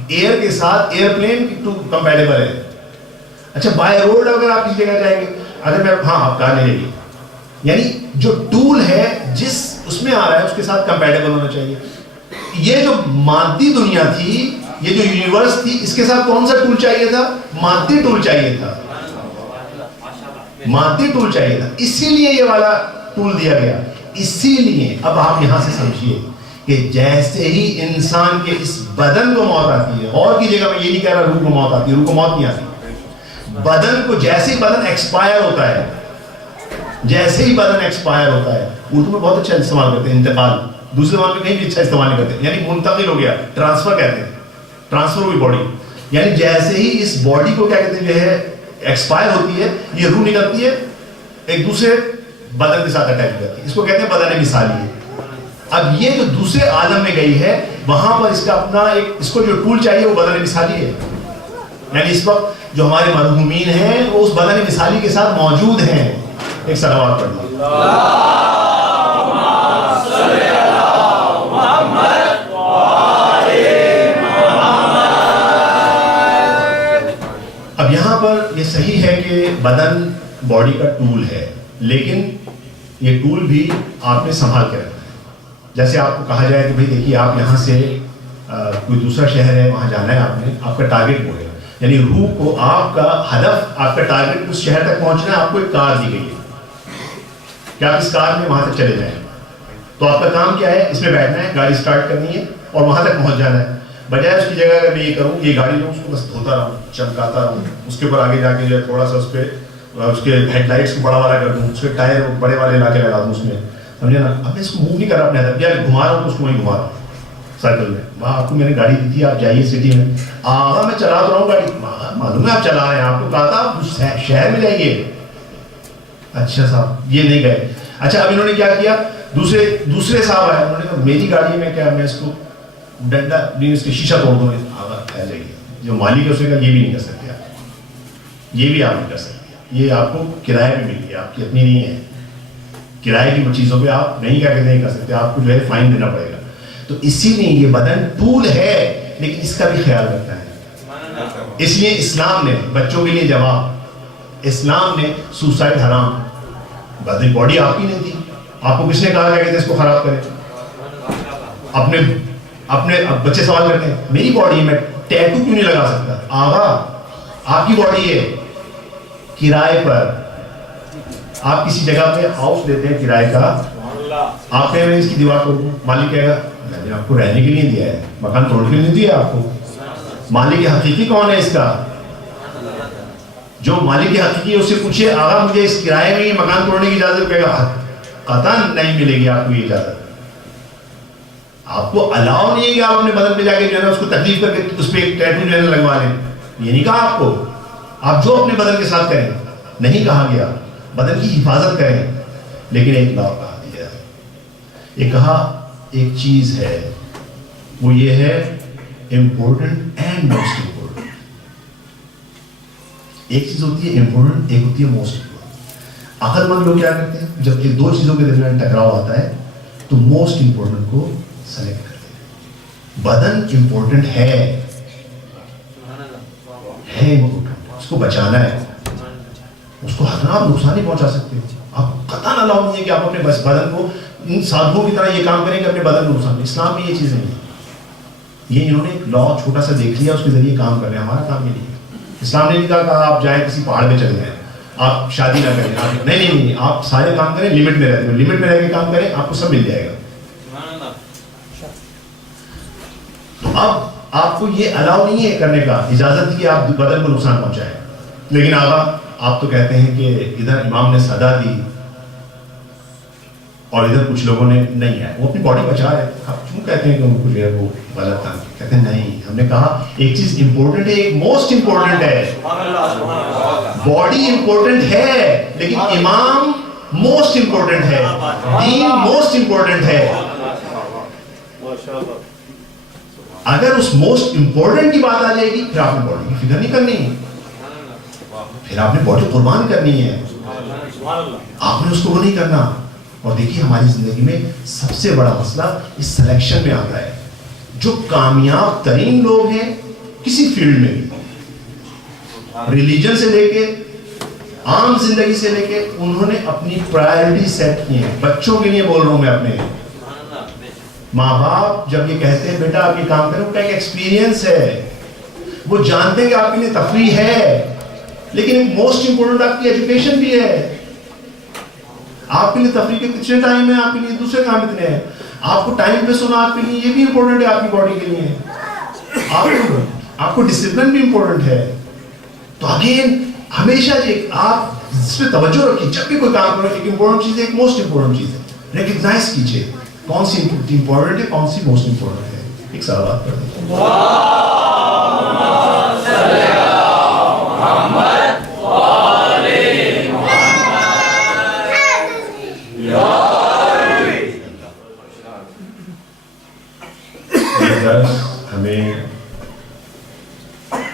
ایئر کے ساتھ ایئر پلین کمپیٹیبل ہے. اچھا بائی روڈ اگر آپ کسی جگہ جائیں گے, اگر میں ہاں آپ کار لے لیجیے. یعنی جو ٹول ہے جس اس میں آ رہا ہے اس کے ساتھ کمپیٹیبل ہونا چاہیے. یہ جو مادی دنیا تھی, یہ جو یونیورس تھی, اس کے ساتھ کون سا ٹول چاہیے تھا؟ مادی ٹول چاہیے تھا, مادی ٹول چاہیے تھا. اسی لیے یہ والا ٹول دیا گیا. اسی لیے اب آپ یہاں سے سمجھیے کہ جیسے ہی انسان کے اس بدن کو موت آتی ہے, اور کی جگہ میں یہ نہیں کہہ رہا روح کو موت آتی ہے, روح کو موت نہیں آتی. بدن کو جیسے ہی بدن ایکسپائر ہوتا ہے, جیسے ہی بدن ایکسپائر ہوتا ہے, اردو میں بہت اچھا استعمال کرتے ہیں انتقال, دوسرے زبان میں کہیں بھی اچھا استعمال نہیں کرتے, یعنی منتقل ہو گیا, ٹرانسفر کہتے ہیں, ٹرانسفر ہوئی باڈی. یعنی جیسے ہی اس باڈی کو کیا کہتے ہیں جو ہے ایکسپائر ہوتی ہے, یہ روح نکلتی ہے ایک دوسرے بدن کے ساتھ اٹیچ کرتی ہے, اس کو کہتے ہیں بدن مثالی ہے. اب یہ جو دوسرے عالم میں گئی ہے وہاں پر اس کا اپنا ایک, اس کو جو ٹول چاہیے وہ بدن مثالی ہے. یعنی اس وقت جو ہمارے مرحومین ہیں وہ اس بدن مثالی کے ساتھ. ایک صلوات پڑھ لیں. اب یہاں پر یہ صحیح ہے کہ بدن باڈی کا ٹول ہے, لیکن یہ ٹول بھی آپ نے سنبھال کے رکھنا ہے. جیسے آپ کو کہا جائے کہ بھئی دیکھیے آپ یہاں سے کوئی دوسرا شہر ہے وہاں جانا ہے, آپ نے, آپ کا ٹارگیٹ وہ ہے, یعنی روح کو آپ کا ہدف, آپ کا ٹارگیٹ اس شہر تک پہنچنا ہے. آپ کو ایک کار دی گئی ہے کہ آپ اس کار میں وہاں تک چلے جائیں, تو آپ کا کام کیا ہے, اس میں بیٹھنا ہے, گاڑی اسٹارٹ کرنی ہے اور وہاں تک پہنچ جانا ہے. بجائے اس کی جگہ اگر میں یہ کروں, یہ گاڑی لوں, اس کو بس دھوتا رہوں, چمکاتا رہوں, اس کے اوپر آگے جا کے جو ہے تھوڑا سا اس پہ اس کے ہیڈ لائٹس کو بڑا والا کر دوں, اس کے ٹائر بڑے والے لا کے لگا دوں اس میں, سمجھے نا. اب میں اس کو موو نہیں کر رہا اپنے ہدف, یا گھما رہا ہوں تو اس کو وہیں گھما رہا ہوں سرکل میں. وہاں آپ کو میں نے گاڑی دی تھی, آپ جائیے سٹی میں, آگا میں چلا تو رہا ہوں گاڑی, معلوم ہے آپ چلا رہے ہیں, آپ کو کہا تھا آپ شہر میں جائیے. اچھا صاحب یہ نہیں گئے. اچھا اب انہوں نے کیا کیا, دوسرے صاحب آئے, انہوں نے کہا میری گاڑی میں کیا, میں اس کو ڈنڈا اس کے شیشہ توڑ دوں, آگا آ جائیے. جو مالک ہے اس نے کہا یہ بھی نہیں کر سکتے آپ, یہ بھی آپ نہیں کر سکتے, یہ آپ کو کرایہ پہ ملی ہے, آپ کی اپنی نہیں ہے. کرایے کی چیزوں پہ آپ نہیں کیا کہتے نہیں کر سکتے, آپ کو جو ہے فائن دینا پڑے گا. تو اسی لیے یہ بدن ٹول ہے, لیکن اس کا بھی خیال رکھنا ہے. اس لیے اسلام نے بچوں کے لیے جواب, اسلام نے سوسائڈ حرام, بدن باڈی آپ کی نہیں تھی, آپ کو کس نے کہا کہ اس کو خراب کریں. اپنے بچے سوال کرتے ہیں میری باڈی میں ٹیٹو کیوں نہیں لگا سکتا. آغا آپ کی باڈی ہے, کرائے پر آپ کسی جگہ پہ ہاؤس دیتے ہیں کرائے کا, آپ کہیں میں اس کی دیوار کو, مالک کہے گا میں نے آپ کو رہنے کے لیے دیا ہے, مکان توڑنے کے لیے نہیں دیا آپ کو. مالک حقیقی کون ہے اس کا؟ جو مالک حقیقی ہے اس سے پوچھئے آغا مجھے اس کرائے میں یہ مکان توڑنے کی اجازت, کہے گا قطعاً نہیں ملے گی آپ کو یہ اجازت. آپ کو الاؤ نہیں ہے کہ آپ اپنے بدن پہ جا کے جو ہے نا اس کو تکلیف کر کے اس پہ ایک ٹیٹو جو ہے لگوا لیں, یہ نہیں کہا آپ کو. آپ جو اپنے بدن کے ساتھ کریں, نہیں کہا گیا, بدن کی حفاظت کریں, لیکن ایک لا کہا دیا, یہ کہا ایک چیز ہے, وہ یہ ہے امپورٹنٹ اینڈ موسٹ امپورٹنٹ. ایک چیز ہوتی ہے امپورٹنٹ, ایک ہوتی ہے موسٹ امپورٹنٹ. عقل مند لوگ کیا کرتے ہیں, جب یہ دو چیزوں کے درمیان ٹکراؤ آتا ہے تو موسٹ امپورٹنٹ کو سلیکٹ کرتے ہیں. بدن امپورٹنٹ ہے امپورٹنٹ, اس کو بچانا ہے, اس کو آپ نقصان نہیں پہنچا سکتے. آپ قطعاً الاؤ نہیں ہے کہ آپ اپنے بدن کو ان سادھوؤں کی طرح یہ کام کریں کہ اپنے بدن کو نقصان. اسلام میں یہ چیزیں نہیں, یہ انہوں نے ایک لا چھوٹا سا دیکھ لیا, اس کے ذریعے کام کر رہے ہیں. ہمارا کام یہ نہیں ہے. اسلام نے نہیں کہا آپ جائیں کسی پہاڑ پہ چلے جائیں, آپ شادی نہ کریں, نہیں, آپ سارے کام کریں, لمٹ میں رہتے ہیں, لمٹ میں رہ کے کام کریں, آپ کو سب مل جائے گا. تو اب آپ کو یہ الاؤ نہیں ہے کرنے کا, اجازت دی کہ آپ بدن کو نقصان پہنچائیں. لیکن آقا آپ تو کہتے ہیں کہ ادھر امام نے صدا دی اور ادھر کچھ لوگوں نے نہیں آئے, وہ اپنی باڈی بچا رہے ہیں, آپ کیوں کہتے ہیں کہ ان کو جو ہے وہ غلط تھا؟ کہتے ہیں نہیں, ہم نے کہا ایک چیز امپورٹنٹ ہے, ایک موسٹ امپورٹنٹ ہے. باڈی امپورٹنٹ ہے لیکن امام موسٹ امپورٹنٹ ہے, دین موسٹ امپورٹنٹ ہے. اگر اس موسٹ امپورٹنٹ کی بات آ جائے گی پھر آپ نے باڈی کی فکر نہیں کرنی ہے، پھر آپ نے باڈی قربان کرنی ہے، آپ نے اس کو وہ نہیں کرنا. اور دیکھیے ہماری زندگی میں سب سے بڑا مسئلہ اس سلیکشن میں آتا ہے. جو کامیاب ترین لوگ ہیں کسی فیلڈ میں بھی، ریلیجن سے لے کے عام زندگی سے لے کے، انہوں نے اپنی پرائرٹی سیٹ کی ہیں. بچوں کے لیے بول رہا ہوں میں اپنے، ماں باپ جب یہ کہتے ہیں بیٹا آپ یہ کام کریں، ان کا ایک ایکسپیرینس ہے، وہ جانتے ہیں کہ آپ کے لیے تفریح ہے، لیکن موسٹ امپورٹنٹ آپ کی ایجوکیشن بھی ہے. آپ کے لیے تفریح کے کتنے ٹائم ہیں، آپ کے لیے دوسرے کام اتنے ہیں. آپ کو ٹائم پہ سونا آپ کے لیے یہ بھی امپورٹنٹ ہے، آپ کی باڈی کے لیے. آپ کو ڈسپلن بھی امپورٹنٹ ہے. تو اگین ہمیشہ آپ اس پہ توجہ رکھیے، جب بھی کوئی کام کرو ایک امپورٹنٹ چیز ہے، ایک موسٹ امپورٹنٹ چیز ہے، ریکگنائز کیجیے کون سی امپورٹنٹ ہے، کون سی موسٹ امپورٹنٹ ہے. ایک سال بات کر دیں. ہمیں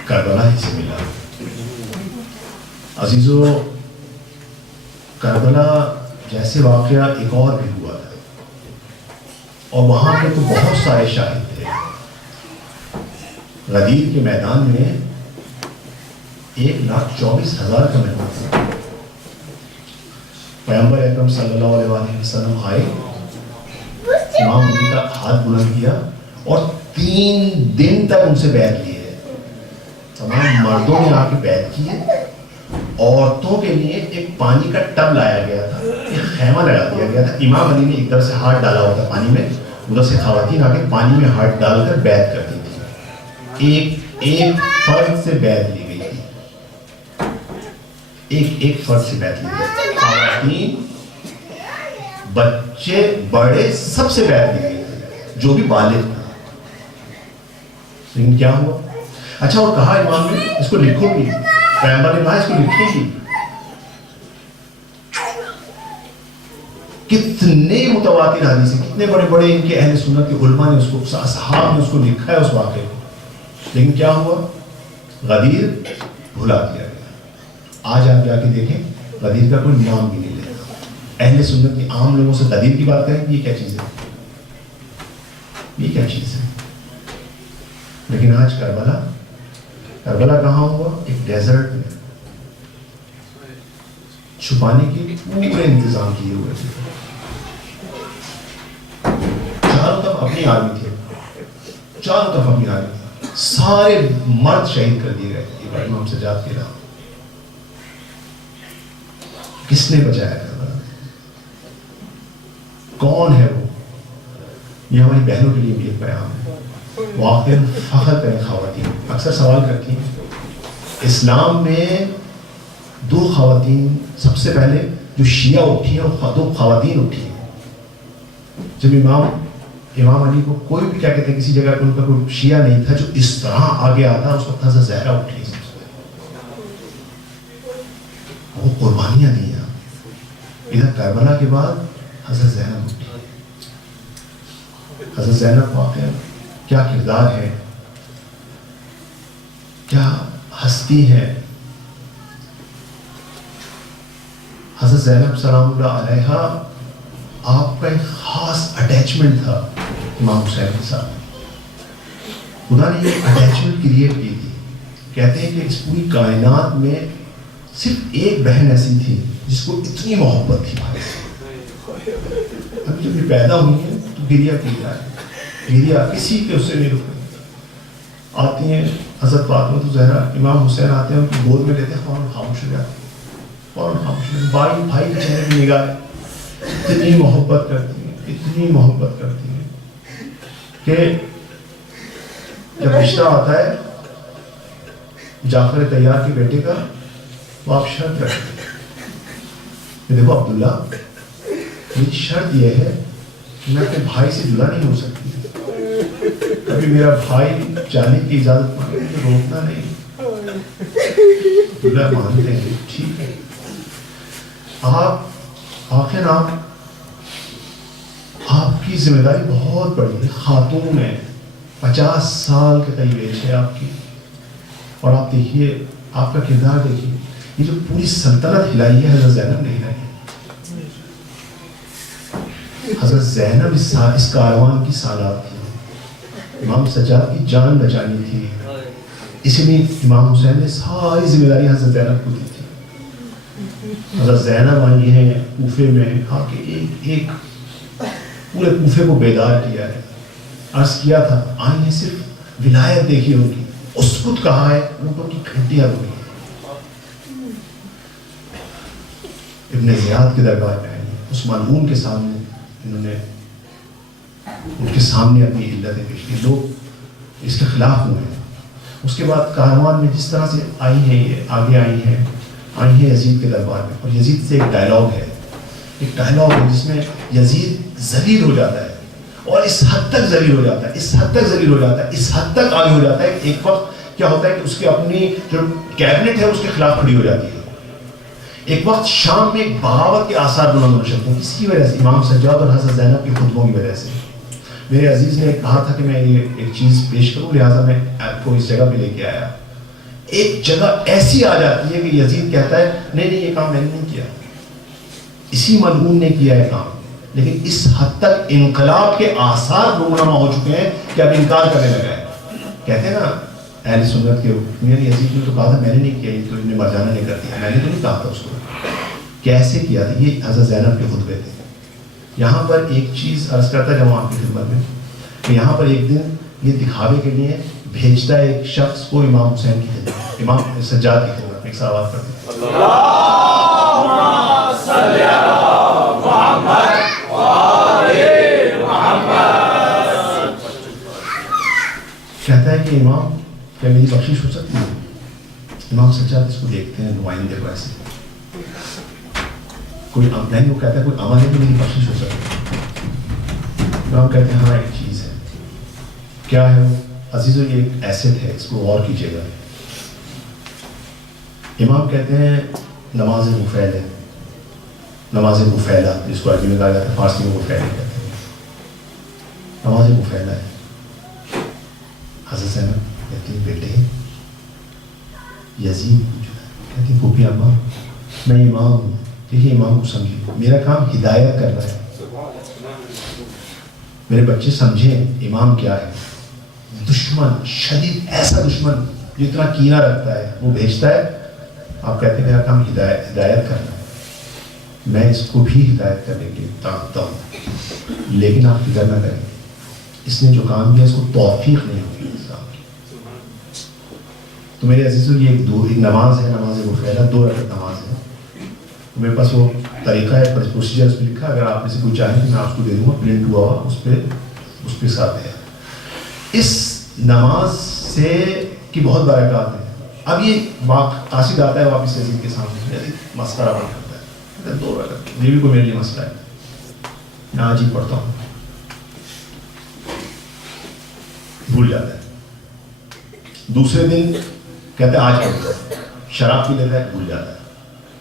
کربلا ہی سے ملا. عزیزو، کربلا جیسے واقعہ ایک اور بھی ہوا تھا، اور وہاں پہ تو بہت سارے شاہد تھے. غدیر کے میدان میں 1,24,000 کا میدان تھا. پیغمبر اکرم صلی اللہ علیہ وآلہ وسلم آئے، امام علی کا ہاتھ بلند کیا اور 3 دن تک ان سے بیعت لی ہے. تمام مردوں نے آ کے بیعت کی ہے. عورتوں کے لیے ایک پانی کا ٹب لایا گیا تھا، ایک خیمہ لگا دیا گیا تھا. امام علی نے ایک طرف سے ہاتھ ڈالا ہوا تھا پانی میں، ادھر سے خواتین آ کے پانی میں ہاتھ ڈال کر بیعت کرتی تھی. ایک فرد سے بیعت لی گئی تھی، ایک فرد سے بیعت لی گئی تھی. خواتین، بچے، بڑے، سب سے بیعت لی گئی تھی جو بھی بالغ تھا. لیکن کیا ہوا؟ اچھا، اور کہا امام نے اس کو لکھو گی، پیغمبر نے کہا اس کو لکھو گی. کتنے متواتر حدیث ہیں، کتنے بڑے بڑے ان کے اہل سنت کے علماء نے اس کو، اصحاب نے اس کو لکھا ہے اس واقعے کو. لیکن کیا ہوا؟ غدیر بھلا دیا گیا. آج آپ جا کے دیکھیں غدیر کا کوئی نام بھی نہیں لیتا. اہل سنت کے عام لوگوں سے غدیر کی بات کریں، یہ کیا چیز ہے، یہ کیا چیز ہے. لیکن آج کربلا کہاں ہوا؟ ایک ڈیزرٹ میں، چھپانے کے پورے انتظام کیے ہوئے تھے. چاروں طرف اپنی آرمی تھی، چاروں طرف اپنی آرمی تھی. سارے مرد شہید کر دیے گئے. ابراہیم سجاد کے نام. کس نے بچایا کربلا؟ کون ہے وہ؟ یہ ہماری بہنوں کے لیے بھی ایک پیغام ہے. واقعی فخر کریں خواتین. اکثر سوال کرتی ہیں اسلام میں 2 خواتین سب سے پہلے جو شیعہ اٹھی ہیں، وہ 2 خواتین اٹھی ہیں. جب امام علی کو کوئی بھی کیا کہتے ہیں کسی جگہ پہ ان کا کوئی شیعہ نہیں تھا جو اس طرح آگے آتا، اس وقت حضرت زہرا اٹھی. وہ قربانیاں دی ہیں. ادھر کربلا کے بعد حضرت زینب اٹھی. حضرت زینب واقعہ کیا کردار ہے، کیا ہستی ہے. حضرت زینب سلام اللہ علیہا، آپ کا ایک خاص اٹیچمنٹ تھا امام حسین کے ساتھ. خدا نے یہ اٹیچمنٹ کریٹ کی تھی. کہتے ہیں کہ اس پوری کائنات میں صرف ایک بہن ایسی تھی جس کو اتنی محبت تھی بھائی سے. ابھی جب یہ پیدا ہوئی ہے تو گریا کی جائے، گریا کسی کے اس سے نہیں رکے. آتی ہیں حضرت فاطمہ زہرا، امام حسین آتے ہیں ان کی گود میں لیتے ہیں، فوراً خاموش ہو جاتے ہیں، فوراً خاموش ہو جاتے ہیں. بھائی کے چہرے میں نگاہ، اتنی محبت کرتی ہیں، اتنی محبت کرتی ہیں کہ جب رشتہ آتا ہے جعفر طیار کے بیٹے کا تو آپ شرط رکھتے ہیں، دیکھو عبداللہ میری شرط یہ ہے کہ میں اپنے بھائی سے جدا نہیں ہو سکتی. کبھی میرا بھائی جانے کی اجازت مانگے تو روکنا نہیں. عبداللہ مانتے ہیں ٹھیک ہے. آخر آپ کی ذمہ داری بہت بڑی ہے، خاتون ہے، 50 سال کے قریب ایج ہے آپ کی، اور آپ دیکھیے آپ کا کردار دیکھیے، یہ جو پوری سلطنت ہلائی ہے حضرت زینب نے ہلائی ہے۔ حضرت زینب اس کاروان کی سالار تھی، امام سجاد کی جان بچانی تھی، اسی لیے امام حسین نے ساری ذمہ داری حضرت زینب کو دی تھی۔ حضرت زینب آئی ہیں کوفے میں آ کے ایک پورے کوفے کو بیدار کیا ہے، عرض کیا تھا آئی ہیں صرف ولایت دیکھی ان کی، اسکت کہا ہے ان کی گھنٹیاں ہوئی۔ ابن زیاد کے دربار میں آئی اس ملعون کے سامنے انہوں نے ان کے سامنے اپنی علتیں پیش کی، لوگ اس کے خلاف ہوئے ہیں۔ اس کے بعد کاروان میں جس طرح سے آئی ہیں یہ آگے آئی ہیں یزید کے دربار میں، اور یزید سے ایک ڈائلاگ ہے جس میں یزید ذلیل ہو جاتا ہے، اور اس حد تک ذلیل ہو جاتا ہے، اس حد تک آگے ہو جاتا ہے، ایک وقت کیا ہوتا ہے کہ اس کی اپنی جو کیبنٹ ہے اس کے خلاف کھڑی ہو جاتی ہے۔ ایک وقت شام میں ایک بغاوت کے آثار بلند ہو سکتے ہیں، کس کی وجہ سے؟ امام سجاد اور حضرت زینب کی خطبوں کی وجہ سے۔ میرے عزیز نے کہا تھا کہ میں یہ ایک چیز پیش کروں، لہٰذا میں آپ کو اس جگہ پہ لے کے آیا۔ ایک جگہ ایسی آ جاتی ہے کہ یزید کہتا ہے نہیں یہ کام میں نے نہیں کیا، اسی ملعون نے کیا ہے کام، لیکن اس حد تک انقلاب کے آثار رونما ہو چکے ہیں کہ اب انکار کرنے لگا ہے۔ کہتے ہیں نا اہل سنت کے یزید نے تو کہا تھا میں نے نہیں کیا، یہ تو ابن مرجانہ نے کر دیا، میں نے تو نہیں کہا تھا اس کو۔ کیسے کیا تھا؟ یہ حضرت زینب کے خطبے تھے۔ یہاں پر ایک چیز عرض کرتا ہے جب آپ کی خدمت میں کہ یہاں پر ایک دن یہ دکھاوے کے لیے بھیجتا ہے ایک شخص کو امام حسین کی خدمت، امام سجاد کی خدمت میں، ایک سوال کرتے ہیں کہتا ہے کہ امام کیا میری بخشش ہو سکتی ہے؟ امام سجاد اس کو دیکھتے ہیں نمائندے کو ایسے، کوئی نہیں، وہ کہتا ہے کوئی عمل ہے کہ میری بخشش ہو سکتی ہے؟ امام کہتے ہیں ہاں ایک چیز ہے۔ کیا ہے وہ؟ عزیزو یہ ایک ایسٹ ہے، اس کو غور کیجیے گا۔ امام کہتے ہیں نماز مفعل ہے، نماز مفعلہ جس کو عربی میں کہا جاتا ہے، فارسی میں مفعل کہتے ہیں، نماز مفعلہ ہے۔ حضرت زینب کہتی ہے بیٹے یزید کہتی ہے پھوپھی اماں میں امام ہوں، دیکھیے امام کو سمجھیے، میرا کام ہدایت کرنا ہے، میرے بچے سمجھیں امام کیا ہے۔ دشمن شدید، ایسا دشمن جو اتنا کینہ رکھتا ہے وہ بھیجتا ہے، آپ کہتے ہیں میرا کام ہدایت کرنا ہے، میں اس کو بھی ہدایت کرنے کے لیے طاقت ہوں، لیکن آپ فکر نہ کریں، اس نے جو کام کیا اس کو توفیق نہیں ہوگی اسلام کی۔ تو میرے عزیزوں یہ ایک نماز ہے، نماز مفعلہ، 2 رکعت نماز ہے۔ میرے پاس وہ طریقہ ہے، پروسیجر اس پہ لکھا، اگر آپ میں سے کوئی چاہیں تو میں آپ کو دے دوں گا، پرنٹ ہوا ہوا اس پہ ساتھ ہے۔ اس نماز سے کی بہت برکات ہے۔ اب یہ قاصد آتا ہے واپس یزید کے سامنے، مسخرہ بن کرتا ہے، 2 رکعت یہ بھی کوئی میرے لیے مسئلہ ہے، میں آج ہی پڑھتا ہوں، بھول جاتا ہے۔ دوسرے دن کہتا ہے آج پڑھتا ہے، شراب پی لیتا ہے، بھول جاتا ہے۔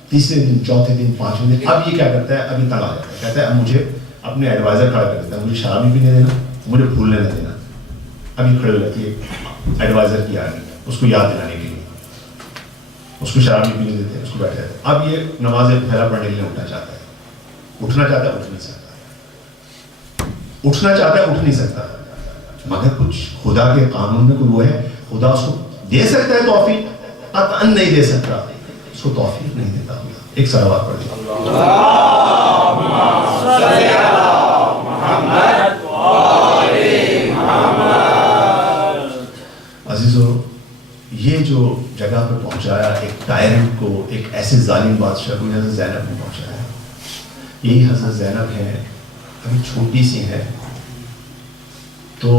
تیسرے دن، چوتھے دن، 5ویں دن، اب یہ کیا کرتا ہے؟ ابھی تنگ آ جاتا ہے، کہتا ہے اب مجھے اپنے ایڈوائزر کھڑا کر دیتا ہے، مجھے شراب بھی پینے دینا، مجھے بھولنے نہ دینا۔ ابھی کھڑے ہو جاتی ہے ایڈوائزر کی آگے، اس کو یاد دلانے کے لیے، اس کو شراب بھی پینے دیتے ہیں، اس کو بیٹھے رہتے ہیں۔ اب یہ نماز پہلا پڑھنے کے لیے اٹھنا چاہتا ہے، اٹھ نہیں سکتا، مگر کچھ خدا کے قانون میں کوئی وہ ہے، خدا اس کو دے سکتا ہے توفیق، قطعاً نہیں دے سکتا، اس کو توفیق نہیں دیتا۔ ایک صلوات پڑھ دیں۔ عزیزو یہ جو جگہ پہ پہنچایا ایک ٹائرنٹ کو، ایک ایسے ظالم بادشاہ کو، حضرت زینب نے پہنچایا۔ یہی حضرت زینب ہے، ابھی چھوٹی سی ہے تو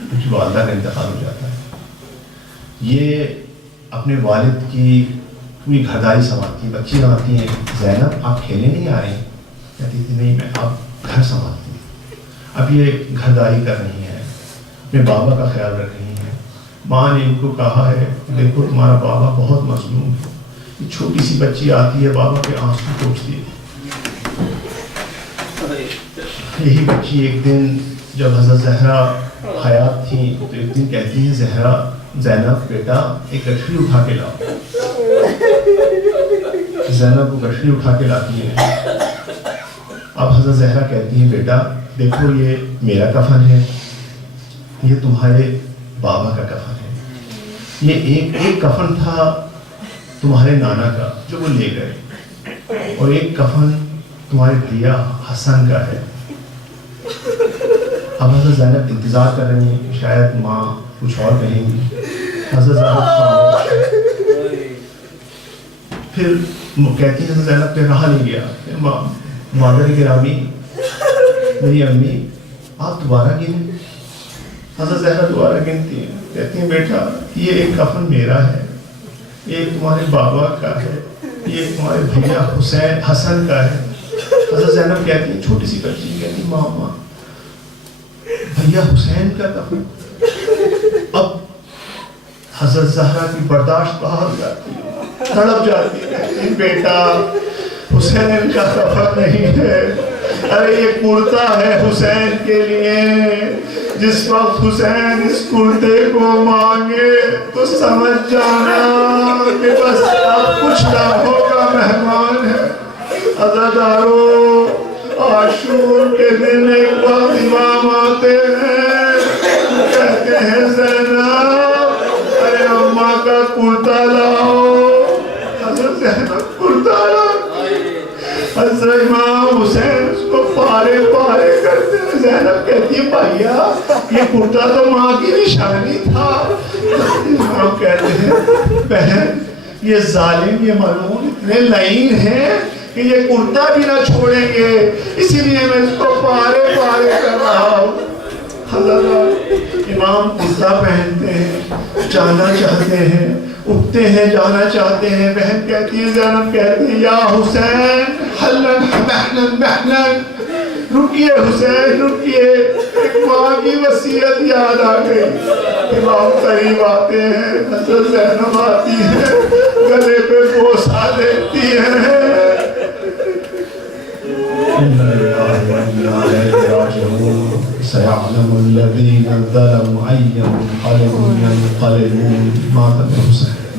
ان کی والدہ کا انتقال ہو جاتا ہے، یہ اپنے والد کی پوری گھرداری سنبھالتی ہیں۔ بچی آتی ہیں، زینب آپ کھیلنے نہیں آ رہی؟ کہتی تھی نہیں میں آپ گھر سنبھالتی ہوں۔ اب یہ گھرداری کر رہی ہیں، اپنے بابا کا خیال رکھ رہی ہیں۔ ماں نے ان کو کہا ہے دیکھو تمہارا بابا بہت مظلوم ہے، یہ چھوٹی سی بچی آتی ہے بابا کے آنسو پوچھتی ہے۔ یہی بچی ایک دن جب حضرت زہرا حیات تھیں تو ایک دن کہتی ہیں زہرا زینب بیٹا ایک گٹھڑی اٹھا کے لاؤ. زینب وہ گٹھڑی اٹھا کے لاتی ہیں. اب حضرت زہرا کہتی ہیں بیٹا دیکھو یہ میرا کفن ہے, یہ تمہارے بابا کا کفن ہے, یہ ایک کفن تھا تمہارے نانا کا جو وہ لے گئے, اور ایک کفن تمہارے بھیا حسن کا ہے. اب حضرت زینب انتظار کر رہی ہیں شاید ماں کچھ اور کہیں گی. حضرت زینب پھر کہتی ہیں حضرت زینب پہ رہا نہیں گیا, مادر گرامی میری امی آپ دوبارہ گنیں. حضرت زہرا دوبارہ گنتی ہیں, کہتی ہیں بیٹا یہ ایک کفن میرا ہے, ایک تمہارے بابا کا ہے, یہ تمہارے بھیا حسن کا ہے. حضرت زینب کہتی ہیں چھوٹی سی بچی کہتی ماما بھیا حسین کا کفن. اب حضرت زہرا کی برداشت باہر ہو جاتی ہے, تڑپ جاتی ہے, کہتی بیٹا حسین کا کفن نہیں ہے, ارے یہ کرتا ہے حسین کے لیے. جس وقت حسین اس کرتے کو مانگے تو سمجھ جانا کہ بس اب کچھ لمحوں کا مہمان ہے. عزادارو عاشور کے دن ایک وقت امام آتے ہیں, کہتے ہیں زینب ارے اماں کا کرتا لاؤ. حضرت زینب کرتا لاؤ. حضرت امام حسین اس کو پارے پارے کرتے ہیں. زینب کہتی ہے بھائیا یہ کرتا تو ماں کی نشانی تھا. امام کہتے ہیں بہن یہ ظالم یہ ملعون اتنے لعین ہیں کہ یہ کرتا بھی نہ چھوڑیں گے, اسی لیے میں اس کو پارے پارے کر رہا ہوں. حضرت امام کرتا پہنتے ہیں, جانا چاہتے ہیں, اٹھتے ہیں, جانا چاہتے ہیں. بہن کہتی ہے زینب کہتی ہے یا حسین حلن محلن محلن, رکیے حسین رکیے, ایک ماں کی وصیت یاد آ گئی. امام قریب آتے ہیں, حضرت زینب آتی ہے, گلے پہ بوسہ دیتی ہے. سيعلم الذين ظلموا أي منقلب ينقلبون. مات الحسين.